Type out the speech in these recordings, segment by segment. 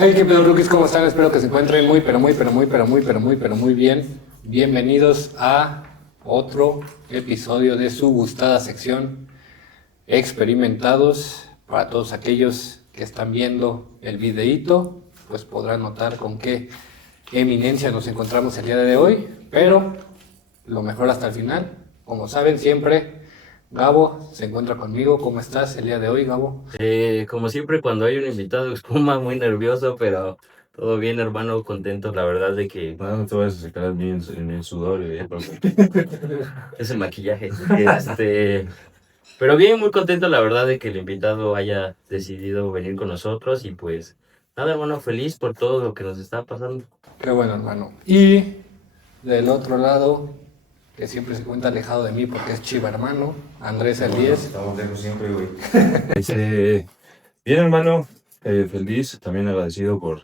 Hey, qué pedo, rookies, ¿cómo están? Espero que se encuentren muy bien. Bienvenidos a otro episodio de su gustada sección Experimentados. Para todos aquellos que están viendo el videíto, pues podrán notar con qué eminencia nos encontramos el día de hoy, pero lo mejor hasta el final. Como saben, siempre Gabo se encuentra conmigo. ¿Cómo estás el día de hoy, Gabo? Como siempre, cuando hay un invitado espuma, muy nervioso, pero todo bien, hermano, contento, la verdad, de que No te vayas a sacar bien en el sudor, es el maquillaje. Pero bien, muy contento, la verdad, de que el invitado haya decidido venir con nosotros y pues nada, hermano, feliz por todo lo que nos está pasando. Qué bueno, hermano. Y del otro lado, que siempre se cuenta alejado de mí porque es chiva, hermano, Andrés el 10. Estamos lejos siempre, güey. Bien, hermano, feliz, también agradecido por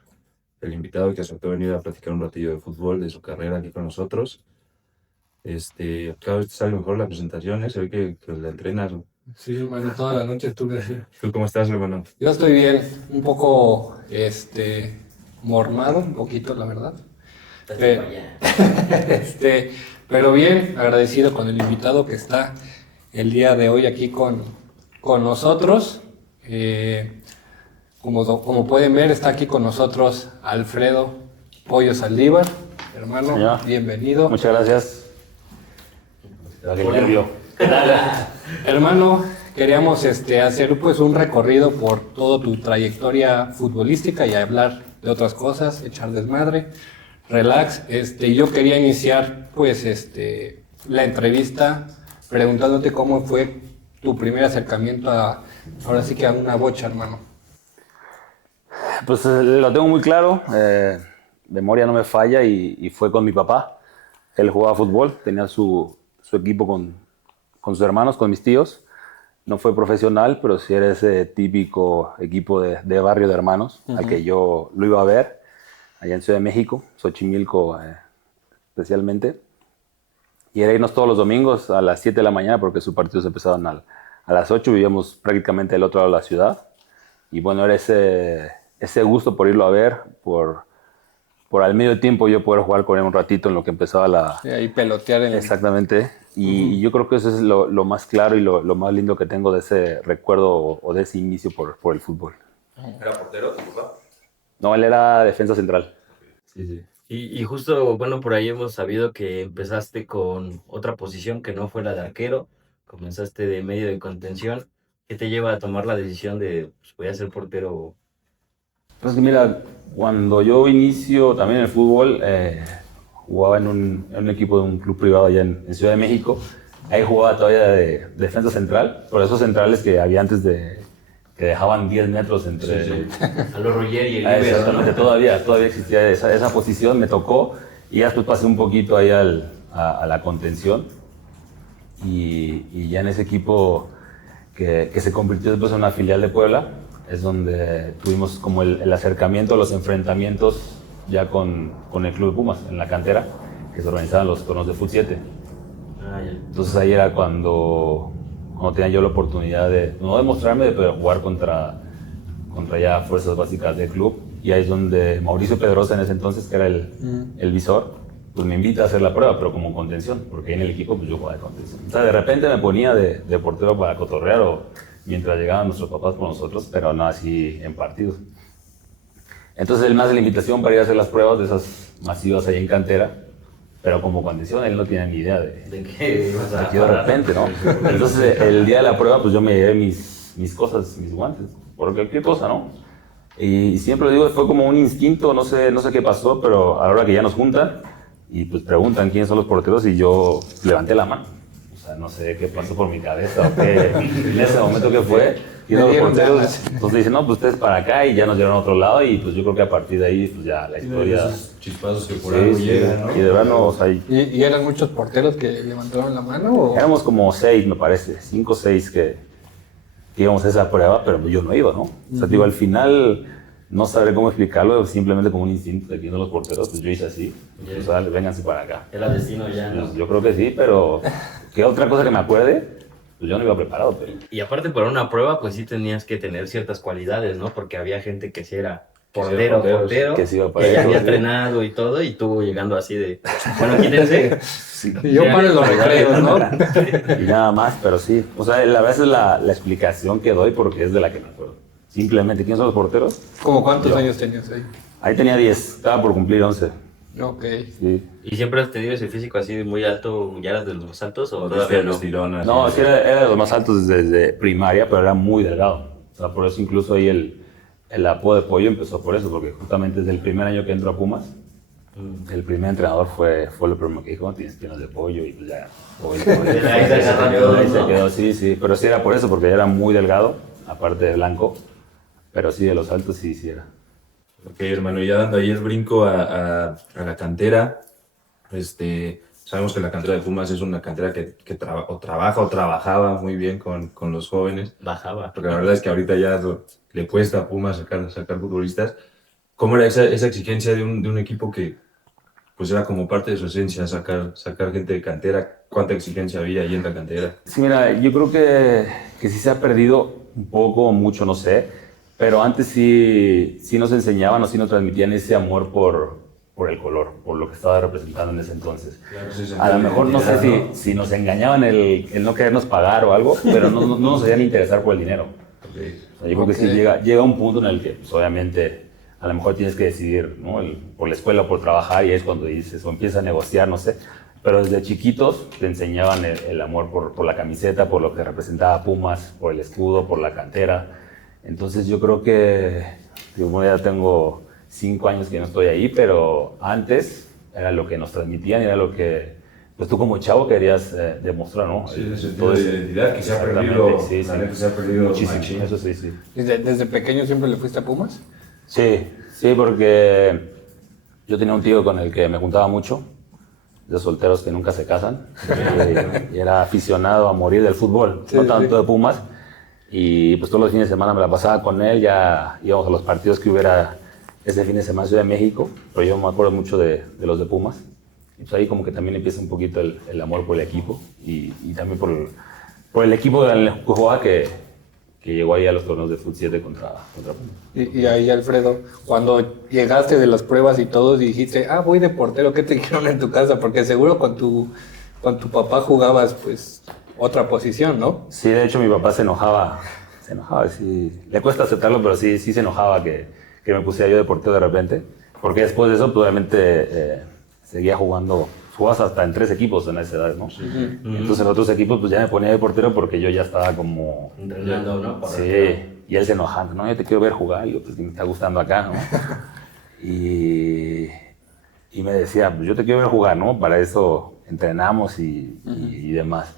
el invitado que aceptó venir a platicar un ratillo de fútbol, de su carrera aquí con nosotros. Cada vez te sale mejor la presentación, se ve que la entrenas. Sí, hermano, toda la noche estuve así. ¿Tú cómo estás, hermano? Yo estoy bien, un poco, mormado, un poquito, la verdad. Pe- pero bien, agradecido con el invitado que está el día de hoy aquí con nosotros. Como pueden ver, está aquí con nosotros Alfredo Pollo Saldívar. Hermano, Ya. bienvenido. Muchas gracias. Qué nervio. Hermano, queríamos hacer pues un recorrido por toda tu trayectoria futbolística y hablar de otras cosas, echar desmadre, relax. Yo quería iniciar pues la entrevista preguntándote cómo fue tu primer acercamiento ahora sí que a una bocha, hermano. Pues lo tengo muy claro. Memoria no me falla y fue con mi papá. Él jugaba fútbol, tenía su equipo con sus hermanos, con mis tíos. No fue profesional, pero sí era ese típico equipo de barrio de hermanos, al que yo lo iba a ver allá en Ciudad de México, Xochimilco especialmente. Y era irnos todos los domingos a las 7 de la mañana porque sus partidos empezaban a las 8. Vivíamos prácticamente del otro lado de la ciudad. Y bueno, era ese gusto por irlo a ver, por al medio tiempo yo poder jugar con él un ratito en lo que empezaba la... Sí, ahí pelotear en Exactamente. Y yo creo que eso es lo más claro y lo más lindo que tengo de ese recuerdo o de ese inicio por el fútbol. ¿Era portero tu papá? No, él era defensa central. Sí. Y justo, bueno, por ahí hemos sabido que empezaste con otra posición que no fue la de arquero, comenzaste de medio de contención. ¿Qué te lleva a tomar la decisión de, pues, voy a ser portero? Pues mira, cuando yo inicio también en el fútbol, jugaba en un equipo de un club privado allá en Ciudad de México. Ahí jugaba todavía de defensa central, por esos centrales que había antes que dejaban 10 metros entre... A los Ruggeri y el Exactamente, todavía existía esa posición, me tocó y ya después pasé un poquito ahí a la contención y ya en ese equipo que se convirtió después en una filial de Puebla es donde tuvimos como el acercamiento, los enfrentamientos ya con el Club de Pumas en la cantera, que se organizaban los torneos de Fut 7. Ya. Entonces ahí era cuando tenía yo la oportunidad de, no demostrarme, de poder jugar contra ya fuerzas básicas del club. Y ahí es donde Mauricio Pedrosa en ese entonces, que era el visor, pues me invita a hacer la prueba, pero como contención, porque ahí en el equipo pues yo jugaba de contención. O sea, de repente me ponía de portero para cotorrear o mientras llegaban nuestros papás por nosotros, pero no así en partidos. Entonces él me hace la invitación para ir a hacer las pruebas de esas masivas ahí en cantera, pero como condición él no tenía ni idea ¿De qué ibas a aquí de repente, ¿no? Entonces el día de la prueba pues yo me llevé mis cosas, mis guantes, por cualquier cosa, ¿no? Y siempre lo digo, fue como un instinto, no sé qué pasó, pero a la hora que ya nos juntan y pues preguntan quiénes son los porteros y yo levanté la mano. O sea, no sé qué pasó por mi cabeza o qué, en ese momento que fue. Y los porteros, entonces dicen, no, pues ustedes para acá y ya nos llevaron a otro lado y pues yo creo que a partir de ahí pues ya la historia... Esos chispazos que por algo llegan, ¿no? Y de verdad no, o sea, ¿Y eran muchos porteros que levantaron la mano? ¿O? éramos como 6, me parece, 5 o 6 que íbamos a esa prueba, pero yo no iba, ¿no? O sea, digo, al final no sabré cómo explicarlo, simplemente como un instinto de viendo los porteros, pues yo hice así, pues dale, vénganse para acá. Era destino ya, ¿no? Pues yo creo que sí, pero ¿qué otra cosa que me acuerde? Pues yo no iba preparado, pero... Y aparte para una prueba, pues sí tenías que tener ciertas cualidades, ¿no? Porque había gente que sí era portero, Que sí iba para que ya eso, había sí. entrenado y todo, y tú llegando así de, bueno, quítense. Y yo paro en los recreos, ¿no? Y nada más, pero sí. O sea, la verdad es la explicación que doy porque es de la que me acuerdo. Simplemente, ¿quiénes son los porteros? ¿Cómo cuántos Yo. años tenías ahí? Ahí tenía 10, estaba por cumplir 11. Ok. Sí. ¿Y siempre has tenido ese físico así de muy alto, ya eras de los altos o Todavía todavía no? los tirones. No, sí era de los más altos desde primaria, pero era muy delgado. O sea, por eso incluso ahí el apodo de Pollo empezó por eso, porque justamente desde el primer año que entró a Pumas, el primer entrenador fue lo primero que dijo: tienes piernas de pollo, y pues ya. Ahí se agarró, Ahí se ¿no? quedó, sí. Pero sí era por eso, porque era muy delgado, aparte de blanco. Pero sí, de los altos sí era. Ok, hermano, y ya dando ahí el brinco a la cantera, sabemos que la cantera de Pumas es una cantera que trabaja o trabajaba muy bien con los jóvenes, Bajaba. porque la verdad es que ahorita ya le cuesta a Pumas sacar futbolistas. ¿Cómo era esa exigencia de un equipo que pues era como parte de su esencia, sacar gente de cantera? ¿Cuánta exigencia había ahí en la cantera? Sí, mira, yo creo que sí se ha perdido un poco, mucho, no sé, pero antes sí nos enseñaban o sí nos transmitían ese amor por el color, por lo que estaba representando en ese entonces. Claro, sí, A lo mejor no sé si nos engañaban el no querernos pagar o algo, pero no nos hacían interesar por el dinero. O sea, yo creo que sí llega un punto en el que, pues, obviamente, a lo mejor tienes que decidir, ¿no? Por la escuela o por trabajar, y es cuando dices o empiezas a negociar, no sé. Pero desde chiquitos te enseñaban el amor por la camiseta, por lo que representaba Pumas, por el escudo, por la cantera. Entonces yo creo que, digo, ya tengo 5 años que no estoy ahí, pero antes era lo que nos transmitían y era lo que, pues tú como chavo querías demostrar, ¿no? Sí, el sentido de identidad que se ha perdido, Exactamente, la neta se ha perdido muchísimo, machín. eso sí. ¿Desde pequeño siempre le fuiste a Pumas? Sí, porque yo tenía un tío con el que me juntaba mucho, de solteros que nunca se casan, y era aficionado a morir del fútbol, Sí, no tanto sí. de Pumas, y pues todos los fines de semana me la pasaba con él, ya íbamos a los partidos que hubiera ese fin de semana en Ciudad de México, pero yo me acuerdo mucho de los de Pumas, y pues ahí como que también empieza un poquito el amor por el equipo, y también por el equipo en el que jugaba, que llegó ahí a los torneos de Fut 7 contra Pumas. Y ahí, Alfredo, cuando llegaste de las pruebas y todo, dijiste, voy de portero, ¿qué te dijeron en tu casa? Porque seguro con tu papá jugabas, pues, otra posición, ¿no? Sí, de hecho mi papá se enojaba, sí. Le cuesta aceptarlo, pero sí se enojaba que me pusiera yo de portero de repente, porque después de eso, pues, obviamente, seguía jugando. Jugabas hasta en 3 equipos en esa edad, ¿no? Entonces en otros equipos pues ya me ponía de portero porque yo ya estaba como... Entrenando, ¿no? Sí, y él se enojando, no, yo te quiero ver jugar, y yo, pues me está gustando acá, ¿no? y me decía, pues yo te quiero ver jugar, ¿no? Para eso entrenamos y demás.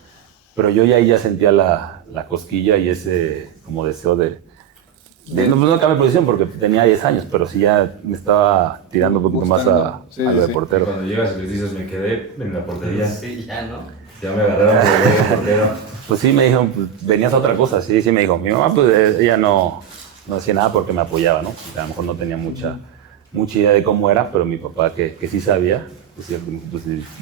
Pero yo ya sentía la cosquilla y ese como deseo de no cambié de posición porque tenía 10 años, pero sí ya me estaba tirando un poquito más a lo de portero. Cuando llegas y les dices, me quedé en la portería, Sí, ya, ¿no? ya me agarraron de portero. Pues sí, me dijo, pues, venías a otra cosa, sí me dijo. Mi mamá, pues ella no hacía nada porque me apoyaba, ¿no? O sea, a lo mejor no tenía mucha idea de cómo era, pero mi papá, que sí sabía, pues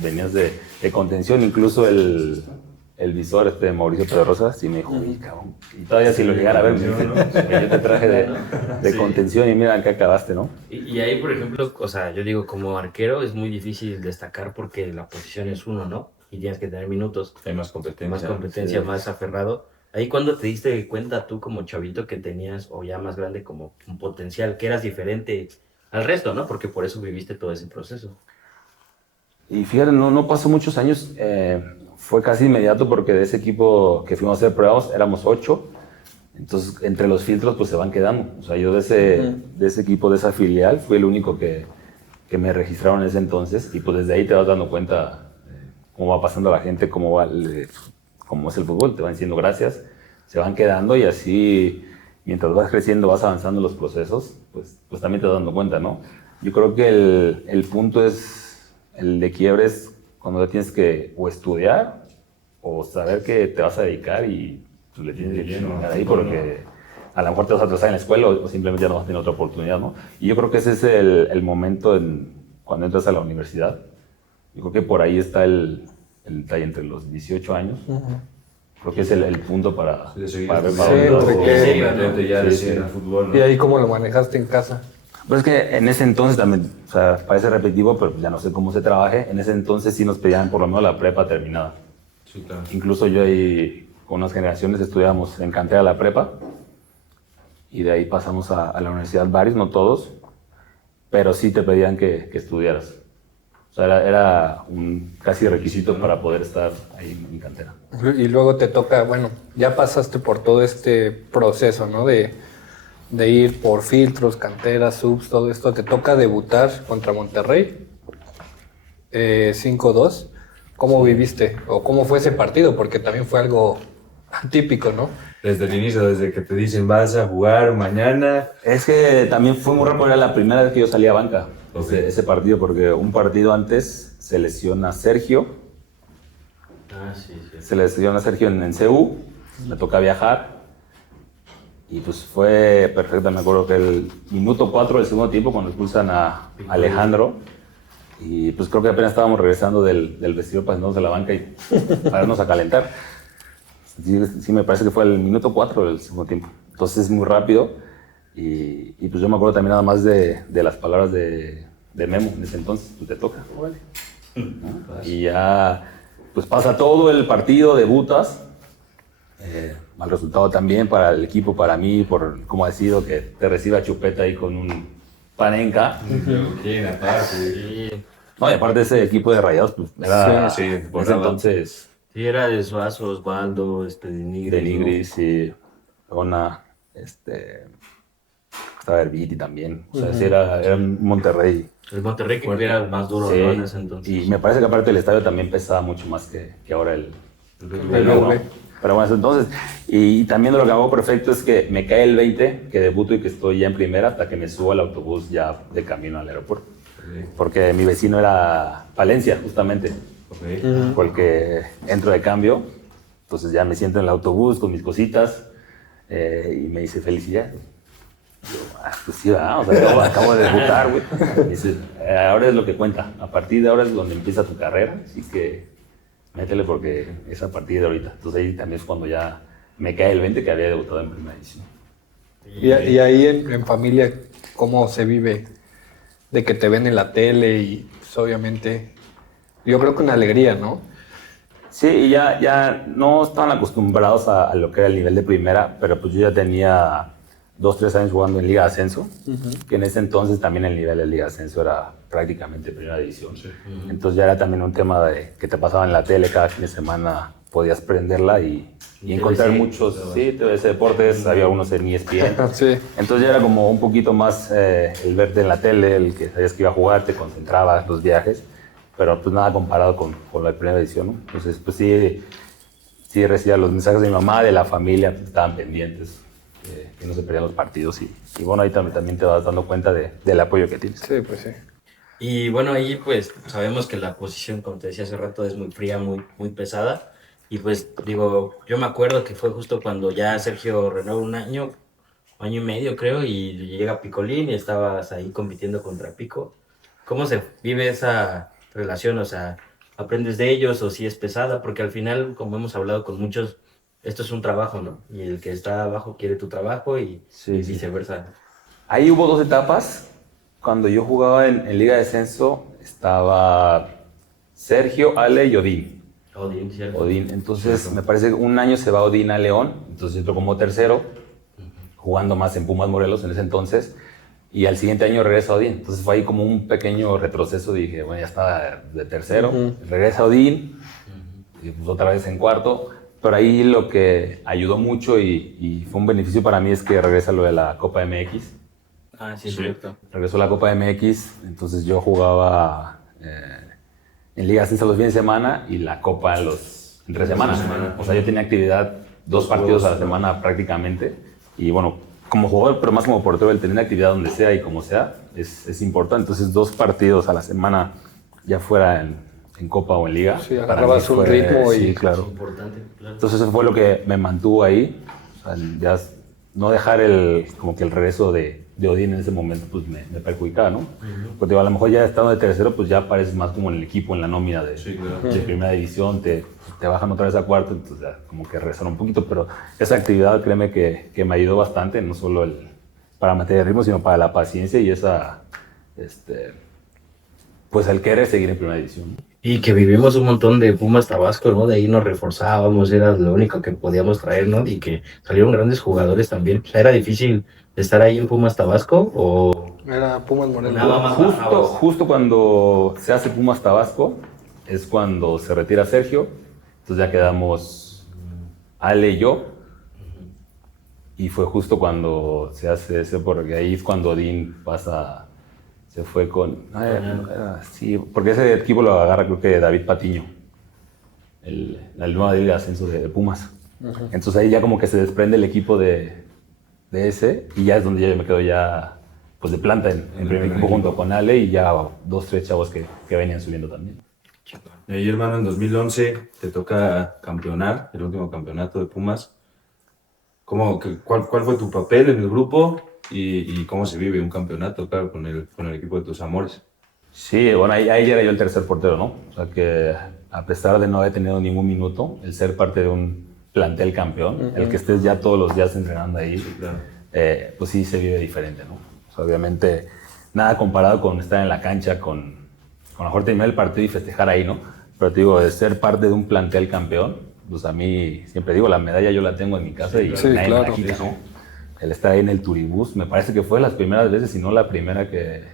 venías de contención, incluso el visor de Mauricio Pedrosa, sí me dijo, uy, cabrón. Y todavía si lo llegara a ver, me dice, que yo te traje de Sí. contención y mira en qué acabaste, ¿no? Y ahí, por ejemplo, o sea, yo digo, como arquero es muy difícil destacar porque la posición es uno, ¿no? Y tienes que tener minutos, Hay más competencia. más competencia, sí. más aferrado. Ahí cuando te diste cuenta tú como chavito que tenías, o ya más grande, como un potencial, que eras diferente al resto, ¿no? Porque por eso viviste todo ese proceso. Y fíjate, no pasó muchos años, fue casi inmediato porque de ese equipo que fuimos a hacer pruebas éramos 8, entonces entre los filtros pues se van quedando. O sea, yo de ese equipo, de esa filial, fui el único que me registraron en ese entonces, y pues desde ahí te vas dando cuenta cómo va pasando la gente, cómo es el fútbol, te van diciendo gracias, se van quedando, y así mientras vas creciendo, vas avanzando en los procesos, pues también te vas dando cuenta, ¿no? Yo creo que el punto es el de quiebres cuando ya tienes que o estudiar o saber que te vas a dedicar y pues, le tienes que chingar ahí, porque a lo mejor te vas a atrasar en la escuela o simplemente ya no vas a tener otra oportunidad, ¿no? Y yo creo que ese es el momento cuando entras a la universidad. Yo creo que por ahí está el detalle entre los 18 años. Creo que es el punto para ver para dónde vas. entre que- Ya Sí, decir sí. el fútbol, ¿no? ¿Y ahí cómo lo manejaste en casa? Pero es que en ese entonces también, o sea, parece repetitivo, pero ya no sé cómo se trabaje. En ese entonces sí nos pedían por lo menos la prepa terminada. Sí, claro. Incluso yo ahí con unas generaciones estudiábamos en cantera la prepa y de ahí pasamos a la universidad varios, no todos, pero sí te pedían que estudiaras. O sea, era un casi requisito para poder estar ahí en cantera. Y luego te toca, bueno, ya pasaste por todo este proceso, ¿no? De ir por filtros, canteras, subs, todo esto. Te toca debutar contra Monterrey, 5-2. ¿Cómo viviste? ¿O cómo fue ese partido? Porque también fue algo atípico, ¿no? Desde el inicio, desde que te dicen vas a jugar mañana. Es que también fue muy rápido, era la primera vez que yo salí a banca, Ok. ese partido, porque un partido antes se lesiona Sergio, Sí. se lesiona Sergio en CU, me toca viajar y pues fue perfecto. Me acuerdo que el minuto 4 del segundo tiempo cuando expulsan a Alejandro y pues creo que apenas estábamos regresando del vestidor para sentarnos a la banca y pararnos a calentar. Sí, me parece que fue el minuto 4 del segundo tiempo. Entonces es muy rápido y pues yo me acuerdo también nada más de las palabras de Memo en ese entonces, pues te toca. ¿No? Y ya pues pasa todo el partido, debutas. Mal resultado también para el equipo, para mí, por cómo ha sido que te reciba Chupeta ahí con un Panenka. ¿Quién aparte? Sí, No, y aparte ese equipo de Rayados, pues era Sí, en por ese nada. entonces sí, era de Suazo, Osvaldo, de Nigris. de Nigris y Ona, estaba Herbiti también. O sea, sí era un Monterrey. El Monterrey que era más duro, Sí, ¿no? En ese entonces. y me parece que aparte el estadio también pesaba mucho más que ahora el El nuevo, BBVA. ¿no? Pero bueno, entonces, y también lo que hago perfecto es que me cae el 20, que debuto y que estoy ya en primera, hasta que me subo al autobús ya de camino al aeropuerto. Porque mi vecino era Palencia, justamente, porque entro de cambio, entonces ya me siento en el autobús con mis cositas y me dice felicidades. Yo, pues sí, ¿verdad? O sea, acabo de debutar, güey. Me dice, ahora es lo que cuenta, a partir de ahora es donde empieza tu carrera, así que métele porque es a partir de ahorita. Entonces ahí también es cuando ya me cae el 20 que había debutado en primera edición. Y ahí en familia, ¿cómo se vive? De que te ven en la tele y pues, obviamente, yo creo que una alegría, ¿no? Sí, y ya no estaban acostumbrados a lo que era el nivel de primera, pero pues yo ya tenía 2-3 años jugando en Liga de Ascenso, que en ese entonces también el nivel de Liga de Ascenso era prácticamente primera división. Entonces ya era también un tema de que te pasaba en la tele cada fin de semana, podías prenderla y encontrar TVC, muchos, sí, TVC Deportes, había unos en ESPN. Sí. Entonces ya era como un poquito más el verte en la tele, el que sabías que iba a jugar, te concentrabas, los viajes, pero pues nada comparado con la primera edición, ¿no? Entonces pues sí recibía los mensajes de mi mamá, de la familia, pues, estaban pendientes, que no se perdían los partidos y bueno, ahí también te vas dando cuenta del apoyo que tienes. Sí, pues sí. Y bueno, ahí pues sabemos que la posición, como te decía hace rato, es muy fría, muy pesada. Y pues digo, yo me acuerdo que fue justo cuando ya Sergio renovó un año y medio creo, y llega Picolín y estabas ahí compitiendo contra Pico. ¿Cómo se vive esa relación? O sea, ¿aprendes de ellos o si es pesada? Porque al final, como hemos hablado con muchos, esto es un trabajo, ¿no? Y el que está abajo quiere tu trabajo y viceversa. Ahí hubo 2 etapas. Cuando yo jugaba en Liga de Descenso estaba Sergio, Ale y Odín. Odín, ¿cierto? Odín. Entonces me parece que un año se va Odín a León, entonces entró como tercero, jugando más en Pumas Morelos en ese entonces, y al siguiente año regresa Odín. Entonces fue ahí como un pequeño retroceso, dije, bueno, ya está de tercero, regresa Odín, y pues otra vez en cuarto, pero ahí lo que ayudó mucho y fue un beneficio para mí es que regresa lo de la Copa MX. Ah, sí, cierto. Regresó la Copa MX, entonces yo jugaba en Liga Ascenso los fines de semana y la Copa entre semanas. O sea, yo tenía actividad 2 partidos a la semana prácticamente. Y bueno, como jugador, pero más como portero, el tener actividad donde sea y como sea, es importante. Entonces 2 partidos a la semana, ya fuera en Copa o en Liga. Sí, para agarrabas mí un ritmo y- Sí, claro. Es importante, claro. Entonces eso fue lo que me mantuvo ahí. O sea, ya no dejar como que el regreso de Odín en ese momento pues me perjudicaba, ¿no? Porque a lo mejor ya estando de tercero pues ya apareces más como en el equipo, en la nómina de primera división, te bajan otra vez a cuarto, entonces ya como que rezan un poquito, pero esa actividad créeme que me ayudó bastante, no solo para mantener el ritmo, sino para la paciencia y esa, pues el querer seguir en primera división. Y que vivimos un montón de Pumas Tabasco, ¿no? De ahí nos reforzábamos, era lo único que podíamos traer, ¿no? Y que salieron grandes jugadores también. O sea, ¿era difícil estar ahí en Pumas Tabasco o...? Era Pumas Morelia. Nada más Justo cuando se hace Pumas Tabasco es cuando se retira Sergio, entonces ya quedamos Ale y yo, y fue justo cuando se hace ese, porque ahí es cuando Odín pasa, se fue con... sí, porque ese equipo lo agarra creo que David Patiño, el nuevo de ascenso de Pumas. Entonces ahí ya como que se desprende el equipo de ese, y ya es donde yo me quedo ya pues de planta en primer equipo junto con Ale y ya 2, 3 chavos que venían subiendo también. Y ahí, hermano, en 2011 te toca campeonar, el último campeonato de Pumas. ¿Cuál fue tu papel en el grupo y cómo se vive un campeonato, claro, con el equipo de tus amores? Sí, bueno, ahí ya era yo el tercer portero, ¿no? O sea que a pesar de no haber tenido ningún minuto, el ser parte de un plantel campeón, el que estés ya todos los días entrenando ahí, Claro. pues sí se vive diferente, ¿no? O sea, obviamente nada comparado con estar en la cancha, con a lo mejor terminar el partido y festejar ahí, ¿no? Pero te digo, de ser parte de un plantel campeón, pues a mí siempre digo, la medalla yo la tengo en mi casa y Sí, nadie me la claro. quita, ¿no? El estar ahí en el turibús, me parece que fue de las primeras veces, si no la primera que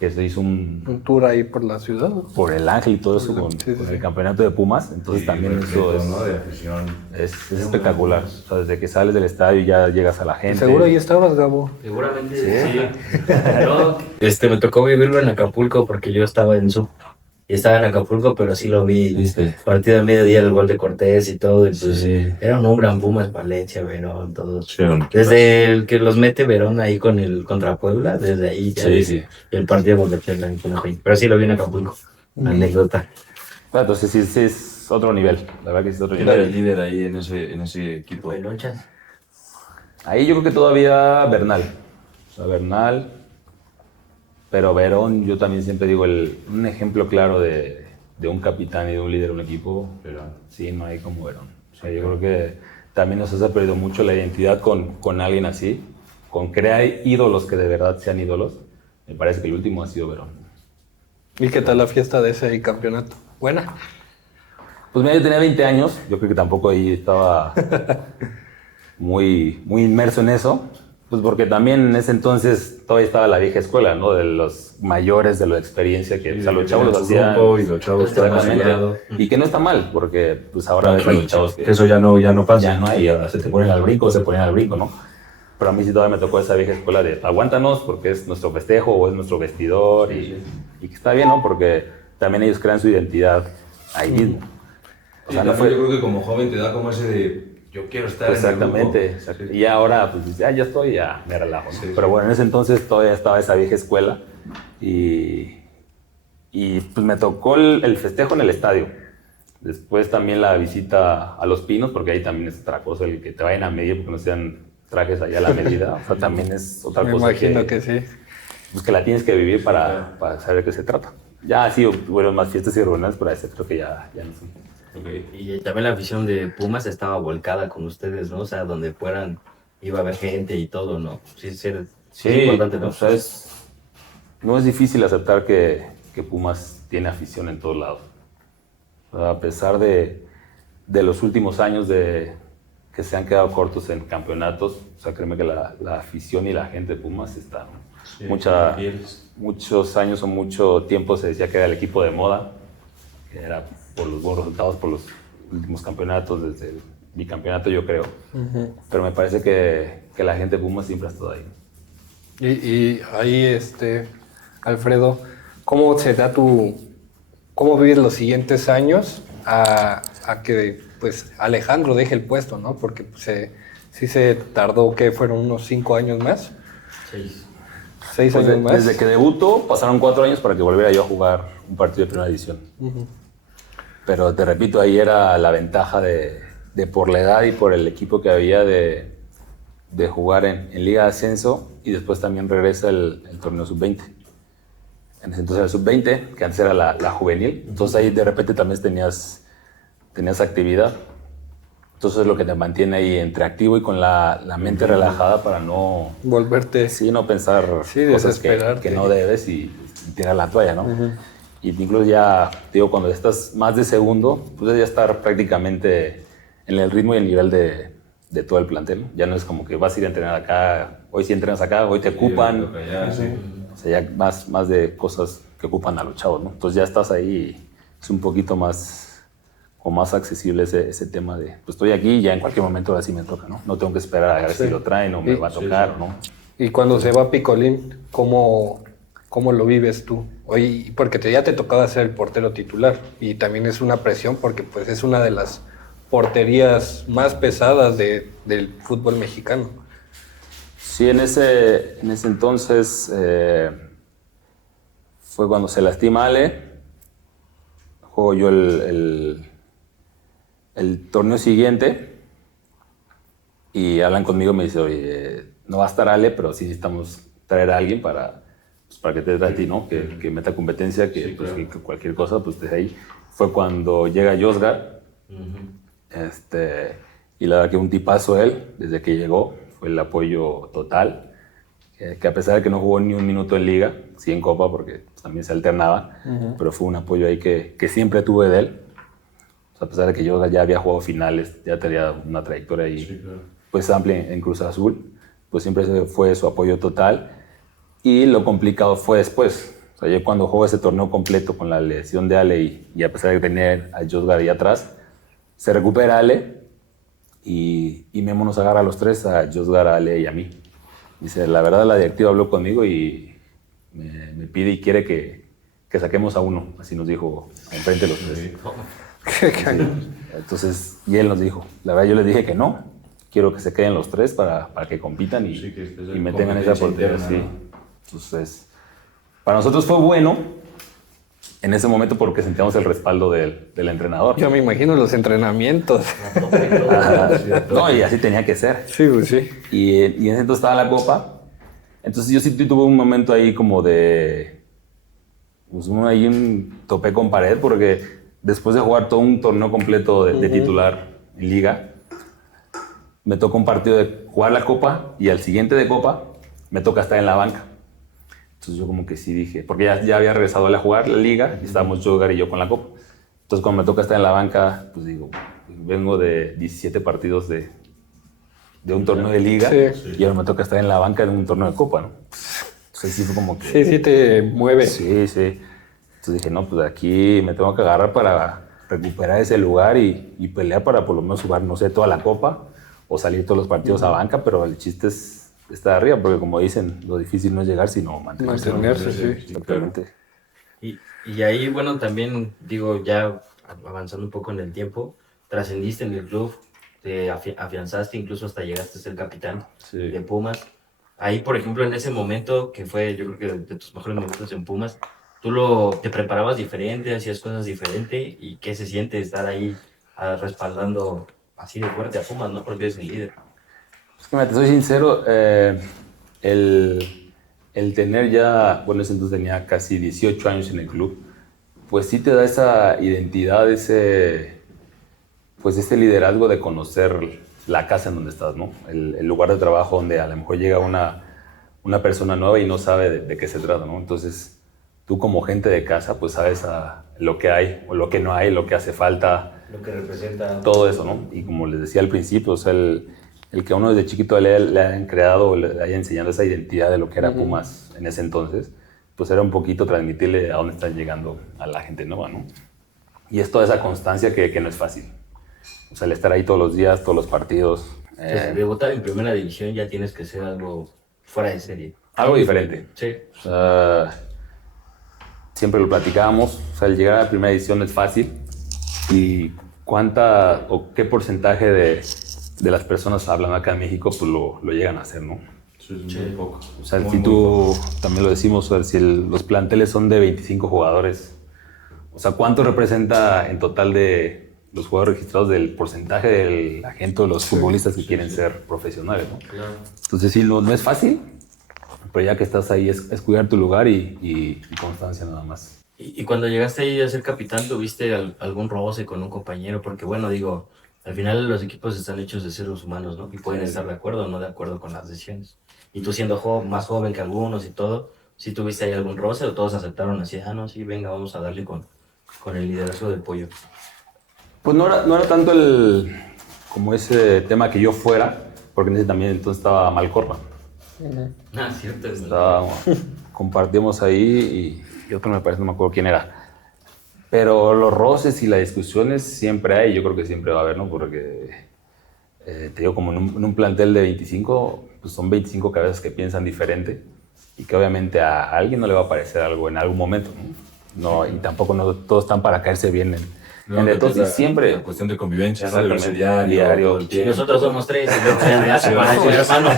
se hizo Un tour ahí por la ciudad. por el Ángel y todo eso con Sí, el sí. campeonato de Pumas, entonces Y también respeto, eso ¿no? De afición. es espectacular. O sea, desde que sales del estadio y ya llegas a la gente. Seguro ahí estabas, Gabo. Seguramente sí. No, me tocó vivirlo en Acapulco porque yo estaba en su... Y estaba en Acapulco, pero sí lo vi. ¿Viste? Partido de mediodía, el gol de Cortés y todo. Y pues, Sí. era un gran Pumas, Valencia, Verón, todos. Sí, era un Desde el que los mete Verón ahí con el contra Puebla, desde ahí ya. Sí, sí. El partido de Volterla ahí con la gente. Pero sí lo vi en Acapulco. Anécdota. Bueno, entonces sí es otro nivel. La verdad que sí es otro ¿Quién era el nivel. líder ahí en ese equipo? Bueno, chas. Ahí yo creo que todavía Bernal. O sea, Bernal. Pero Verón, yo también siempre digo, un ejemplo claro de un capitán y de un líder de un equipo, pero sí, no hay como Verón. O sea, yo creo que también nos ha perdido mucho la identidad con alguien así, con crear ídolos que de verdad sean ídolos. Me parece que el último ha sido Verón. ¿Y qué tal la fiesta de ese campeonato? Buena. Pues mira, yo tenía 20 años, yo creo que tampoco ahí estaba muy inmerso en eso, pues porque también en ese entonces todavía estaba la vieja escuela, ¿no? De los mayores, de la experiencia que o sea, los chavos los hacían. Y los chavos estaban Exactamente. asociados. Y que no está mal, porque pues ahora ves a los chavos que Eso ya no pasa. ya no hay, ahora se te ponen al brinco, se ponen al brinco, ¿no? Pero a mí sí todavía me tocó esa vieja escuela de aguántanos porque es nuestro festejo o es nuestro vestidor y que está bien, ¿no? Porque también ellos crean su identidad ahí mismo. O sea, no fue... Yo creo que como joven te da como ese de yo quiero estar Exactamente, en el grupo. exacto. Y ahora, pues dice, ya estoy, ya me relajo, ¿no? Pero bueno, en ese entonces todavía estaba esa vieja escuela y pues me tocó el festejo en el estadio. Después también la visita a Los Pinos, porque ahí también es otra cosa, el que te vayan a medir porque no sean trajes allá a la medida. O sea, también es otra Me cosa imagino que sí. pues, que la tienes que vivir para saber de qué se trata. Ya sí, hubo más fiestas y reuniones, pero ese creo que ya no son. Okay. Y también la afición de Pumas estaba volcada con ustedes, ¿no? O sea, donde fueran, iba a haber gente y todo, ¿no? Sí, Sí, importante, ¿no? o sea, no es difícil aceptar que Pumas tiene afición en todos lados. O sea, a pesar de los últimos años que se han quedado cortos en campeonatos, o sea, créeme que la afición y la gente de Pumas está... Sí, muchos años o mucho tiempo se decía que era el equipo de moda, que era por los buenos resultados, por los últimos campeonatos, desde el bicampeonato yo creo. Pero me parece que la gente de Pumas siempre ha estado ahí. Y ahí, Alfredo, ¿cómo se da cómo vives los siguientes años a que, pues, Alejandro deje el puesto, ¿no? Porque sí se tardó, ¿qué? ¿Fueron unos 5 años más? 6 Pues años más. desde que debutó pasaron 4 años para que volviera yo a jugar un partido de primera división. Pero te repito, ahí era la ventaja de por la edad y por el equipo que había de jugar en Liga de Ascenso y después también regresa el torneo sub-20. En ese entonces el sub-20, que antes era la juvenil, entonces ahí de repente también tenías actividad. Entonces es lo que te mantiene ahí entre activo y con la mente relajada para no, Volverte. sí, no pensar Sí, cosas desesperarte. que no debes y tirar la toalla, ¿no? Y incluso ya, digo, cuando estás más de segundo, pues ya estar prácticamente en el ritmo y el nivel de todo el plantel, ¿no? Ya no es como que vas a ir a entrenar acá, hoy sí entrenas acá, hoy te ocupan. O sea, ya más de cosas que ocupan a los chavos, ¿no? Entonces ya estás ahí y es un poquito más, o más accesible ese tema de, pues estoy aquí y ya en cualquier momento ahora sí me toca, ¿no? No tengo que esperar a ver si lo traen o me va a tocar o no. Y cuando se va Picolín, ¿cómo lo vives tú? Hoy, porque ya te tocaba ser el portero titular y también es una presión porque pues es una de las porterías más pesadas del fútbol mexicano. Sí, en ese entonces fue cuando se lastima Ale, juego yo el torneo siguiente y hablan conmigo y me dice, oye, no va a estar Ale, pero sí necesitamos traer a alguien para que te dé a ti, ¿no? Que meta competencia, que cualquier cosa, pues estés ahí. Fue cuando llega Josgar, y la verdad que un tipazo él, desde que llegó, fue el apoyo total, que a pesar de que no jugó ni un minuto en liga, sí en Copa, porque también se alternaba, pero fue un apoyo ahí que siempre tuve de él. O sea, a pesar de que yo ya había jugado finales, ya tenía una trayectoria ahí pues amplia en Cruz Azul, pues siempre fue su apoyo total. Y lo complicado fue después. O sea, yo cuando juego ese torneo completo con la lesión de Ale y a pesar de tener a Josgar ahí atrás, se recupera Ale y Memo nos agarra a los tres, a Josgar, a Ale y a mí. Dice, la verdad la directiva habló conmigo y me pide y quiere que saquemos a uno. Así nos dijo enfrente de los tres. Sí. Entonces, y él nos dijo, la verdad yo les dije que no, quiero que se queden los tres para que compitan y me tengan esa oportunidad. Sí. Entonces, para nosotros fue bueno en ese momento porque sentíamos el respaldo del entrenador. Yo me imagino los entrenamientos. No, y así tenía que ser. Sí, pues sí. Y en ese entonces estaba la Copa. Entonces yo sí tuve un momento ahí como de... Pues ahí un topé con pared porque después de jugar todo un torneo completo de titular en Liga, me tocó un partido de jugar la Copa y al siguiente de Copa me toca estar en la banca. Entonces yo como que sí dije, porque ya había regresado a jugar la Liga y estábamos Josgar y yo con la Copa. Entonces cuando me toca estar en la banca, pues digo, vengo de 17 partidos de un torneo de Liga y ahora me toca estar en la banca en un torneo de Copa, ¿no? Entonces sí fue como que... Sí te mueve. Sí. Entonces dije, no, pues aquí me tengo que agarrar para recuperar ese lugar y pelear para por lo menos jugar, no sé, toda la Copa o salir todos los partidos a banca, pero el chiste es estar arriba, porque como dicen, lo difícil no es llegar, sino mantenerse. Sí. Exactamente. Y ahí, bueno, también, digo, ya avanzando un poco en el tiempo, trascendiste en el club, te afianzaste, incluso hasta llegaste a ser capitán de Pumas. Ahí, por ejemplo, en ese momento, que fue, yo creo que de tus mejores momentos en Pumas, te preparabas diferente, hacías cosas diferente, y ¿qué se siente estar ahí respaldando así de fuerte a Pumas, ¿no? Porque eres el líder. Pues, te soy sincero, el tener ya, bueno, ese entonces tenía casi 18 años en el club, pues sí te da esa identidad, ese liderazgo de conocer la casa en donde estás, ¿no? El lugar de trabajo donde a lo mejor llega una persona nueva y no sabe de qué se trata, ¿no? Entonces, tú como gente de casa, pues sabes lo que hay o lo que no hay, lo que hace falta. Lo que representa. Todo eso, ¿no? Y como les decía al principio, o sea, el que a uno desde chiquito le hayan creado o le hayan enseñado esa identidad de lo que era Pumas en ese entonces, pues era un poquito transmitirle a dónde están llegando a la gente nueva, ¿no? Y es toda esa constancia que no es fácil. O sea, el estar ahí todos los días, todos los partidos. Debutar en primera división ya tienes que ser algo fuera de serie. Algo diferente. Sí. O sea, siempre lo platicábamos. O sea, el llegar a la primera división es fácil. Y qué porcentaje de las personas hablando acá en México pues lo llegan a hacer, ¿no? Sí, muy poco. O sea, si tú, también lo decimos, o sea, si los planteles son de 25 jugadores, o sea, ¿cuánto representa en total de los jugadores registrados del porcentaje de la gente o los futbolistas que quieren ser profesionales, ¿no? Claro. Entonces sí, no es fácil, pero ya que estás ahí es cuidar tu lugar y constancia nada más. Y cuando llegaste ahí a ser capitán, ¿tuviste algún roce con un compañero? Porque bueno, digo, al final los equipos están hechos de seres humanos, ¿no? Y pueden estar de acuerdo o no de acuerdo con las decisiones. Y tú siendo más joven que algunos y todo, si tuviste ahí algún roce o todos aceptaron así, no, sí, venga, vamos a darle con el liderazgo del pollo. Pues no era tanto como ese tema que yo fuera, porque en ese también entonces estaba Malcorra. Ah, cierto. Compartíamos ahí y otro me parece, no me acuerdo quién era. Pero los roces y las discusiones siempre hay, yo creo que siempre va a haber, ¿no? Porque te digo, como en un plantel de 25, pues son 25 cabezas que piensan diferente y que obviamente a alguien no le va a parecer algo en algún momento, ¿no? Y tampoco todos están para caerse bien entonces siempre... La cuestión de convivencia, ¿no? De verse Diario. diario. todo el Y tiempo. nosotros somos 3 y luego ya se van a decir, hermano.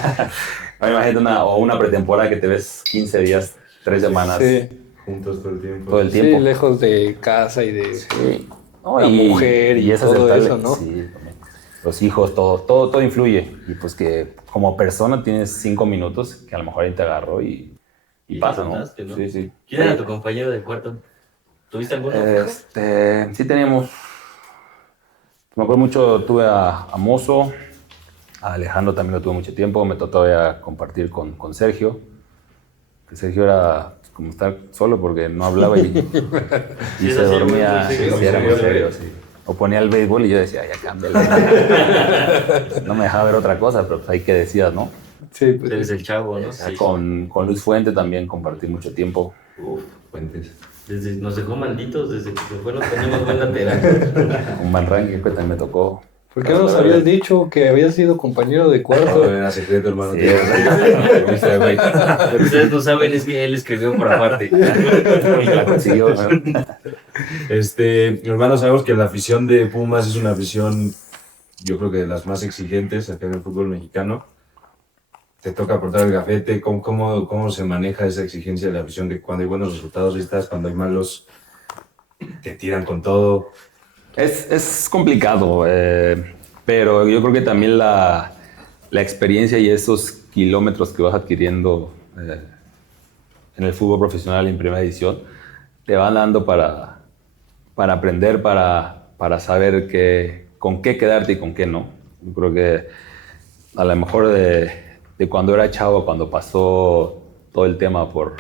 Imagínate una pretemporada que te ves 15 días, 3 semanas. Sí, Juntos todo el tiempo. Todo el sí, tiempo. lejos de casa y de Sí. No, la mujer y es todo aceptable. eso, ¿no? Sí, también. Los hijos, todo influye. Y pues que como persona tienes 5 minutos que a lo mejor alguien te agarró y pasa, ¿no? contaste, ¿no? Sí, sí. ¿Quién era tu compañero de cuarto? ¿Tuviste alguno? Sí teníamos... Me acuerdo mucho, tuve a Mozo, a Alejandro también lo tuve mucho tiempo, me tocó todavía compartir con Sergio, que Sergio era como estar solo porque no hablaba y Sí, se así, dormía, muy sí, serio, era muy muy serio, sí. O ponía el béisbol y yo decía, ya cámbiale. No me dejaba ver otra cosa, pero pues ahí que decías, ¿no? Sí, pues, Eres el chavo, ¿no? Sí. Con Luis Fuente también compartí mucho tiempo. Uf, Fuentes. Nos dejó malditos desde que se fue, no tenemos buen lateral. Un Van Ranking que también me tocó. ¿por qué no nos habías dicho que habías sido compañero de cuarto? Era secreto, hermano. Sí. Viste, güey. Lo que ustedes no saben es que él escribió por aparte. Y la consiguió, ¿no? Hermano, sabemos que la afición de Pumas es una afición, yo creo que de las más exigentes acá en el fútbol mexicano. Te toca portar el gafete. ¿Cómo se maneja esa exigencia de la afición? Que cuando hay buenos resultados, ahí estás, cuando hay malos, te tiran con todo. Es complicado, pero yo creo que también la experiencia y esos kilómetros que vas adquiriendo en el fútbol profesional en primera división te van dando para aprender, para saber con qué quedarte y con qué no. Yo creo que a lo mejor de cuando era chavo, cuando pasó todo el tema por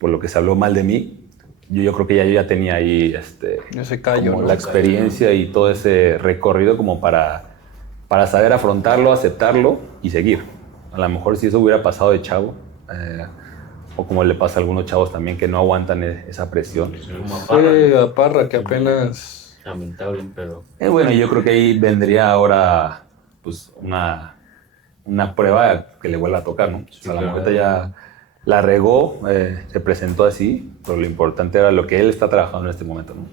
lo que se habló mal de mí, yo creo que yo ya tenía ahí Ese callo, como ¿no? la experiencia y todo ese recorrido como para saber afrontarlo, aceptarlo y seguir. A lo mejor si eso hubiera pasado de chavo, o como le pasa a algunos chavos también que no aguantan esa presión. Como a Fue Parra. a Parra que apenas... Lamentable, pero... Bueno, yo creo que ahí vendría ahora pues una prueba que le vuelva a tocar, ¿no? O sea, la mujer ya la regó, se presentó así, pero lo importante era lo que él está trabajando en este momento, ¿no?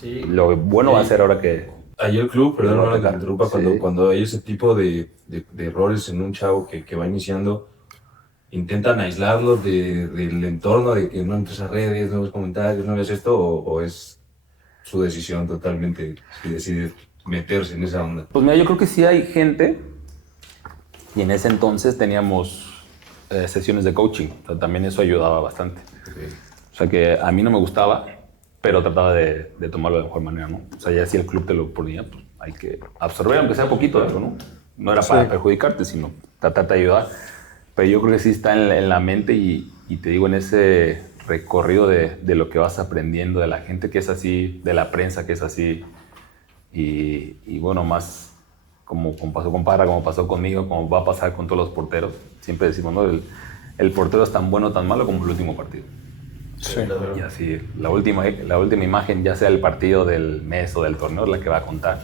Sí. Lo bueno va a ser ahora que... Ahí el club, perdón, No, ahora que claro. me interrumpa, Sí. cuando hay ese tipo de errores en un chavo que va iniciando, intentan aislarlo del entorno, de que no entres a redes, no ves comentarios, no ves esto, o es su decisión totalmente si decide meterse en esa onda. Pues mira, yo creo que sí hay gente, y en ese entonces teníamos sesiones de coaching, o sea, también eso ayudaba bastante. O sea que a mí no me gustaba, pero trataba de tomarlo de la mejor manera, ¿no? O sea, ya si el club te lo ponía, pues hay que absorber, aunque sea poquito de eso, ¿no? No era para perjudicarte, sino tratarte de ayudar. Pero yo creo que sí está en la mente y te digo, en ese recorrido de lo que vas aprendiendo, de la gente que es así, de la prensa que es así, y bueno, más como pasó con Parra, como pasó conmigo, como va a pasar con todos los porteros. Siempre decimos, ¿no? El portero es tan bueno o tan malo como el último partido. Sí. Y así, la última imagen, ya sea el partido del mes o del torneo, es la que va a contar.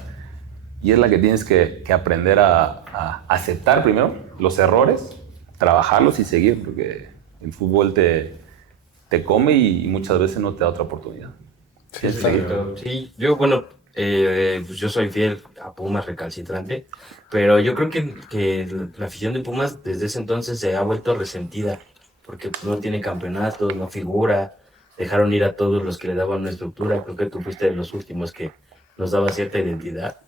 Y es la que tienes que aprender a aceptar primero los errores, trabajarlos y seguir, porque el fútbol te come y muchas veces no te da otra oportunidad. Sí, Exacto. Sí, yo, bueno, pues yo soy fiel a Pumas recalcitrante, pero yo creo que la afición de Pumas desde ese entonces se ha vuelto resentida, porque no tiene campeonatos, no figura, dejaron ir a todos los que le daban una estructura, creo que tú fuiste de los últimos que nos daba cierta identidad.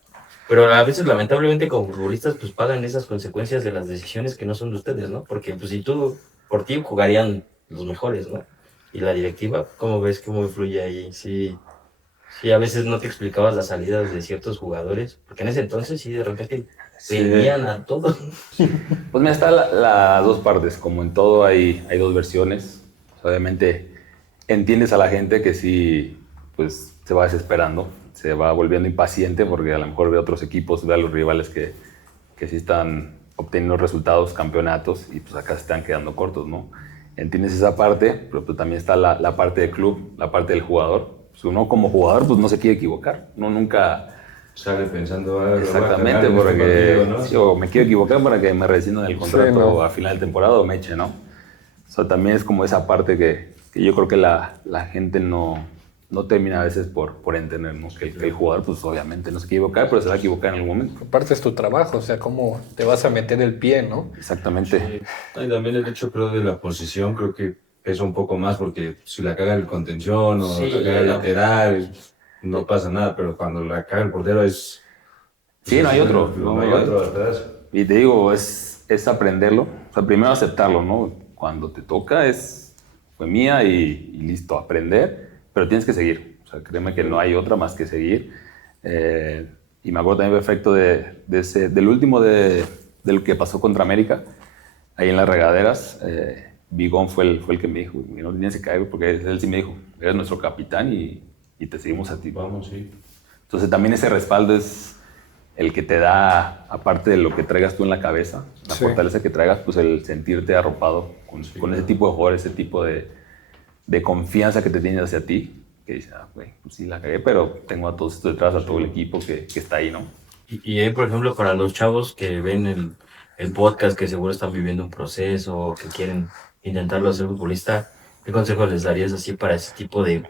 Pero a veces, lamentablemente, como futbolistas, pues pagan esas consecuencias de las decisiones que no son de ustedes, ¿no? Porque pues si tú, por ti, jugarían los mejores, ¿no? Y la directiva, ¿cómo ves cómo influye ahí? Sí, Sí, a veces no te explicabas las salidas de ciertos jugadores, porque en ese entonces sí, de repente Sí. venían a todos. Pues mira, está las dos partes. Como en todo hay dos versiones. Obviamente entiendes a la gente que sí, pues se va desesperando, se va volviendo impaciente porque a lo mejor ve a otros equipos, ve a los rivales que sí están obteniendo resultados, campeonatos, y pues acá se están quedando cortos, ¿no? Entiendes esa parte, pero pues también está la parte del club, la parte del jugador. Pues uno como jugador pues no se quiere equivocar. Uno nunca... Sale pensando, lo voy a Exactamente, cagar en este porque partido, ¿no? sí, o me quiero equivocar para que me rescindan el contrato Sí, ¿no? a final de temporada o me echen, ¿no? O sea, también es como esa parte que yo creo que la gente no termina a veces por entender, ¿no? Que el jugador, pues obviamente no se quiere equivocar, pero se va a equivocar en algún momento. Aparte es tu trabajo, o sea, cómo te vas a meter el pie, ¿no? Exactamente. Y también el hecho, creo, de la posición, creo que pesa un poco más porque si la caga el contención o Sí. la caga el lateral, no pasa nada, pero cuando la caga el portero es... Sí, no hay otro. No hay otro, ¿verdad? Y te digo, es aprenderlo. O sea, primero aceptarlo, ¿no? Cuando te toca fue mía y listo, aprender, pero tienes que seguir. O sea, créeme que no hay otra más que seguir. Y me acuerdo también perfecto del último del que pasó contra América, ahí en las regaderas. Bigón fue el que me dijo, no tienes que caer, porque él sí me dijo, eres nuestro capitán y te seguimos a ti. Vamos, sí. Entonces también ese respaldo es el que te da, aparte de lo que traigas tú en la cabeza, la Sí. fortaleza que traigas, pues el sentirte arropado con ese tipo de jugadores, ese tipo de confianza que te tienes hacia ti, que dices, güey, pues sí la cagué, pero tengo a todos estos detrás, a todo el equipo que está ahí, ¿no? Y ahí, por ejemplo, para los chavos que ven el podcast, que seguro están viviendo un proceso o que quieren intentarlo ser futbolista, ¿qué consejo les darías así para ese tipo de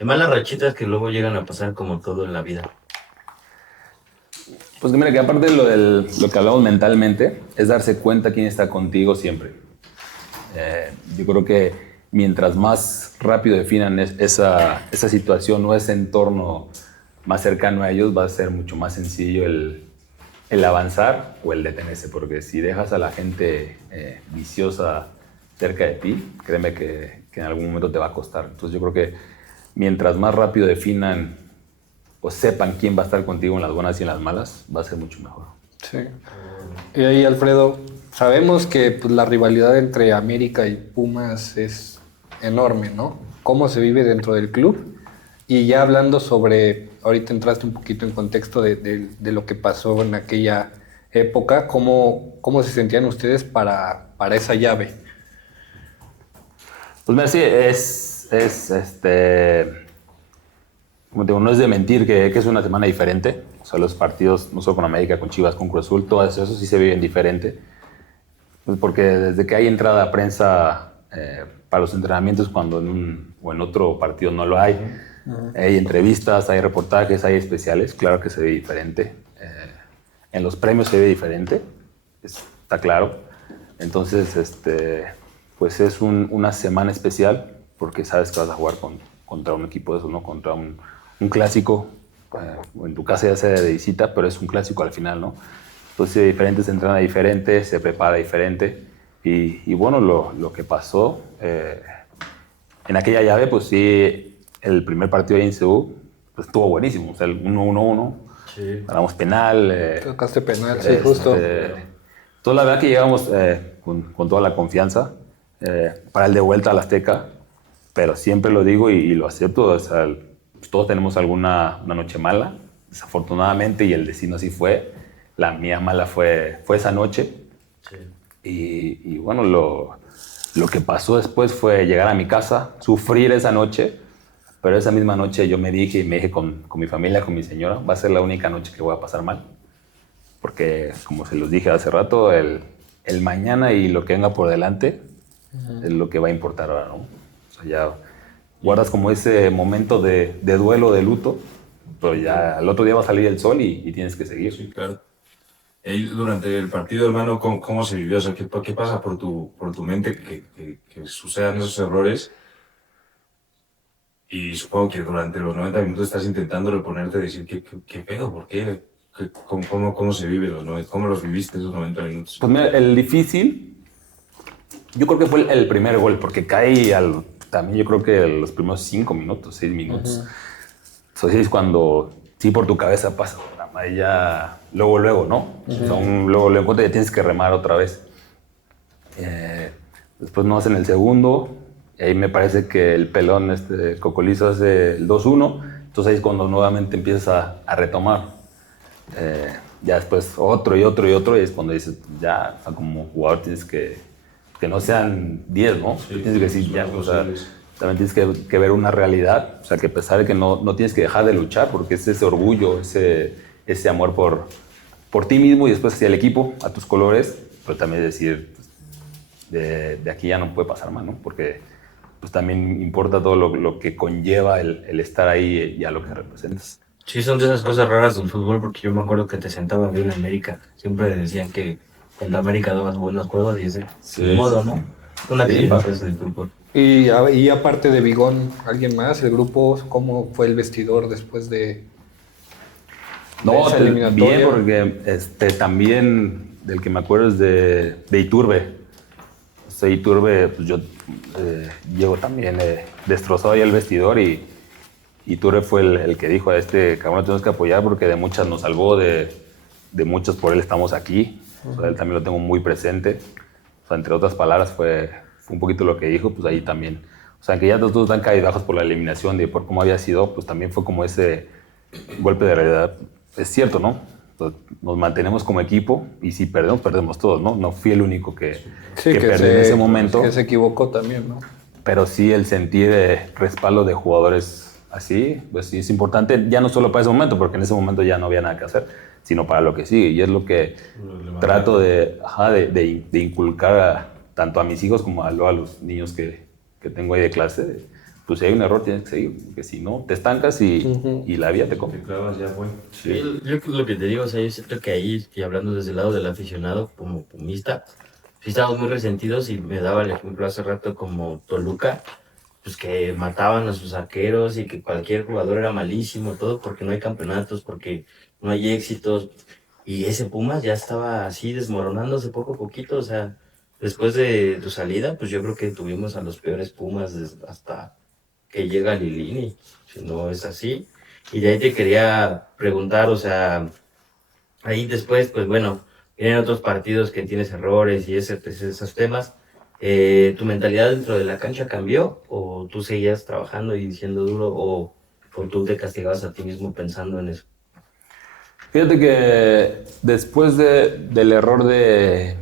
malas rachitas que luego llegan a pasar como todo en la vida? Pues que mira, que aparte de lo que hablamos mentalmente, es darse cuenta quién está contigo siempre. Yo creo que mientras más rápido definan esa situación o ese entorno más cercano a ellos, va a ser mucho más sencillo el avanzar o el detenerse, porque si dejas a la gente viciosa cerca de ti, créeme que en algún momento te va a costar. Entonces yo creo que mientras más rápido definan o sepan quién va a estar contigo en las buenas y en las malas, va a ser mucho mejor. Sí. Y ahí, Alfredo, sabemos que pues, la rivalidad entre América y Pumas es enorme, ¿no? ¿Cómo se vive dentro del club? Y ya hablando sobre, ahorita entraste un poquito en contexto de lo que pasó en aquella época, ¿cómo se sentían ustedes para esa llave? Pues mira, sí, como te digo, no es de mentir que es una semana diferente. O sea, los partidos, no solo con América, con Chivas, con Cruz Azul, todo eso sí se viven diferente. Pues porque desde que hay entrada a prensa para los entrenamientos, cuando o en otro partido no lo hay, hay entrevistas, hay reportajes, hay especiales, claro que se ve diferente. En los premios se ve diferente, está claro. Entonces, pues es una semana especial porque sabes que vas a jugar contra un equipo de eso, ¿no? Contra un clásico, o en tu casa ya sea de visita, pero es un clásico al final, ¿no? Entonces, diferentes se entrena diferente, se prepara diferente. Y bueno, lo que pasó en aquella llave, pues sí, el primer partido ahí en Seúl, pues estuvo buenísimo. O sea, el 1-1-1, Sí. ganamos penal. Tocaste penal, sí, justo. Entonces, la verdad que llegamos con toda la confianza para el de vuelta al Azteca, pero siempre lo digo y lo acepto. O sea, pues todos tenemos una noche mala, desafortunadamente, y el destino así fue. La mía mala fue esa noche. Sí. Y bueno, lo que pasó después fue llegar a mi casa, sufrir esa noche, pero esa misma noche yo me dije con mi familia, con mi señora, va a ser la única noche que voy a pasar mal. Porque, como se los dije hace rato, el mañana y lo que venga por delante es lo que va a importar ahora, ¿no? O sea, ya guardas como ese momento de duelo, de luto, pero ya al otro día va a salir el sol y tienes que seguir. Sí, claro. Durante el partido, hermano, ¿cómo se vivió? O sea, ¿qué pasa por tu mente que sucedan esos errores? Y supongo que durante los 90 minutos estás intentando reponerte, decir, ¿qué pedo? ¿Por qué? ¿Cómo se vive los 90? ¿Cómo los viviste esos 90 minutos? Pues mira, el difícil, yo creo que fue el primer gol, porque cae también yo creo que los primeros 5 minutos, 6 minutos. Entonces es cuando, sí, por tu cabeza pasa, la madre ya, luego, ¿no? O sea, luego ya tienes que remar otra vez. Después no hacen el segundo, y ahí me parece que el pelón, Cocolizo, hace el 2-1, entonces ahí es cuando nuevamente empiezas a retomar. Ya después otro, y es cuando dices, ya, o sea, como jugador tienes que no sean 10, ¿no? Sí, tienes que decir, ya, o sea, posibles. también tienes que ver una realidad, o sea, que a pesar de que no tienes que dejar de luchar, porque es ese orgullo, ese amor por ti mismo y después hacia el equipo, a tus colores, pero también decir, de aquí ya no puede pasar más, ¿no? Porque pues también importa todo lo que conlleva el estar ahí y a lo que representas. Sí, son de esas cosas raras del fútbol, porque yo me acuerdo que te sentaba bien en América. Siempre decían que en América dabas buenos juegos y ese, Sí. de modo, ¿no? Una tripa, pues, del fútbol. Y aparte de Bigón, ¿alguien más? ¿El grupo? ¿Cómo fue el vestidor después de No, esa eliminatoria? bien, porque también del que me acuerdo es de Iturbe. O sea, Iturbe, pues yo llego también destrozado ahí el vestidor y Iturbe fue el que dijo, a este cabrón lo tenemos que apoyar porque de muchas nos salvó, de muchas por él estamos aquí. O sea, él también lo tengo muy presente. O sea, entre otras palabras fue un poquito lo que dijo, pues ahí también. O sea, que ya todos están caídos por la eliminación de por cómo había sido, pues también fue como ese golpe de realidad. Es cierto, ¿no? Pues nos mantenemos como equipo y si perdemos, perdemos todos, ¿no? No fui el único que perdió en ese momento. Que se equivocó también, ¿no? Pero sí el sentir respaldo de jugadores así, pues sí es importante, ya no solo para ese momento, porque en ese momento ya no había nada que hacer, sino para lo que sigue. Y es lo que trato de inculcar tanto a mis hijos como a los niños que tengo ahí de clase. Pues si hay un error tienes que seguir, porque si no, te estancas y la vida te come. Te clavas, ya fue. Sí, yo lo que te digo, o sea, yo siento que ahí, y hablando desde el lado del aficionado, como pumista, sí estábamos muy resentidos y me daba el ejemplo hace rato como Toluca, pues que mataban a sus arqueros y que cualquier jugador era malísimo, todo porque no hay campeonatos, porque no hay éxitos. Y ese Pumas ya estaba así desmoronándose poco a poquito, o sea, después de tu salida, pues yo creo que tuvimos a los peores Pumas hasta que llega Lilini, si no es así. Y de ahí te quería preguntar, o sea, ahí después, pues bueno, vienen otros partidos que tienes errores y esos temas. ¿Tu mentalidad dentro de la cancha cambió o tú seguías trabajando y diciendo duro o tú te castigabas a ti mismo pensando en eso? Fíjate que después del error de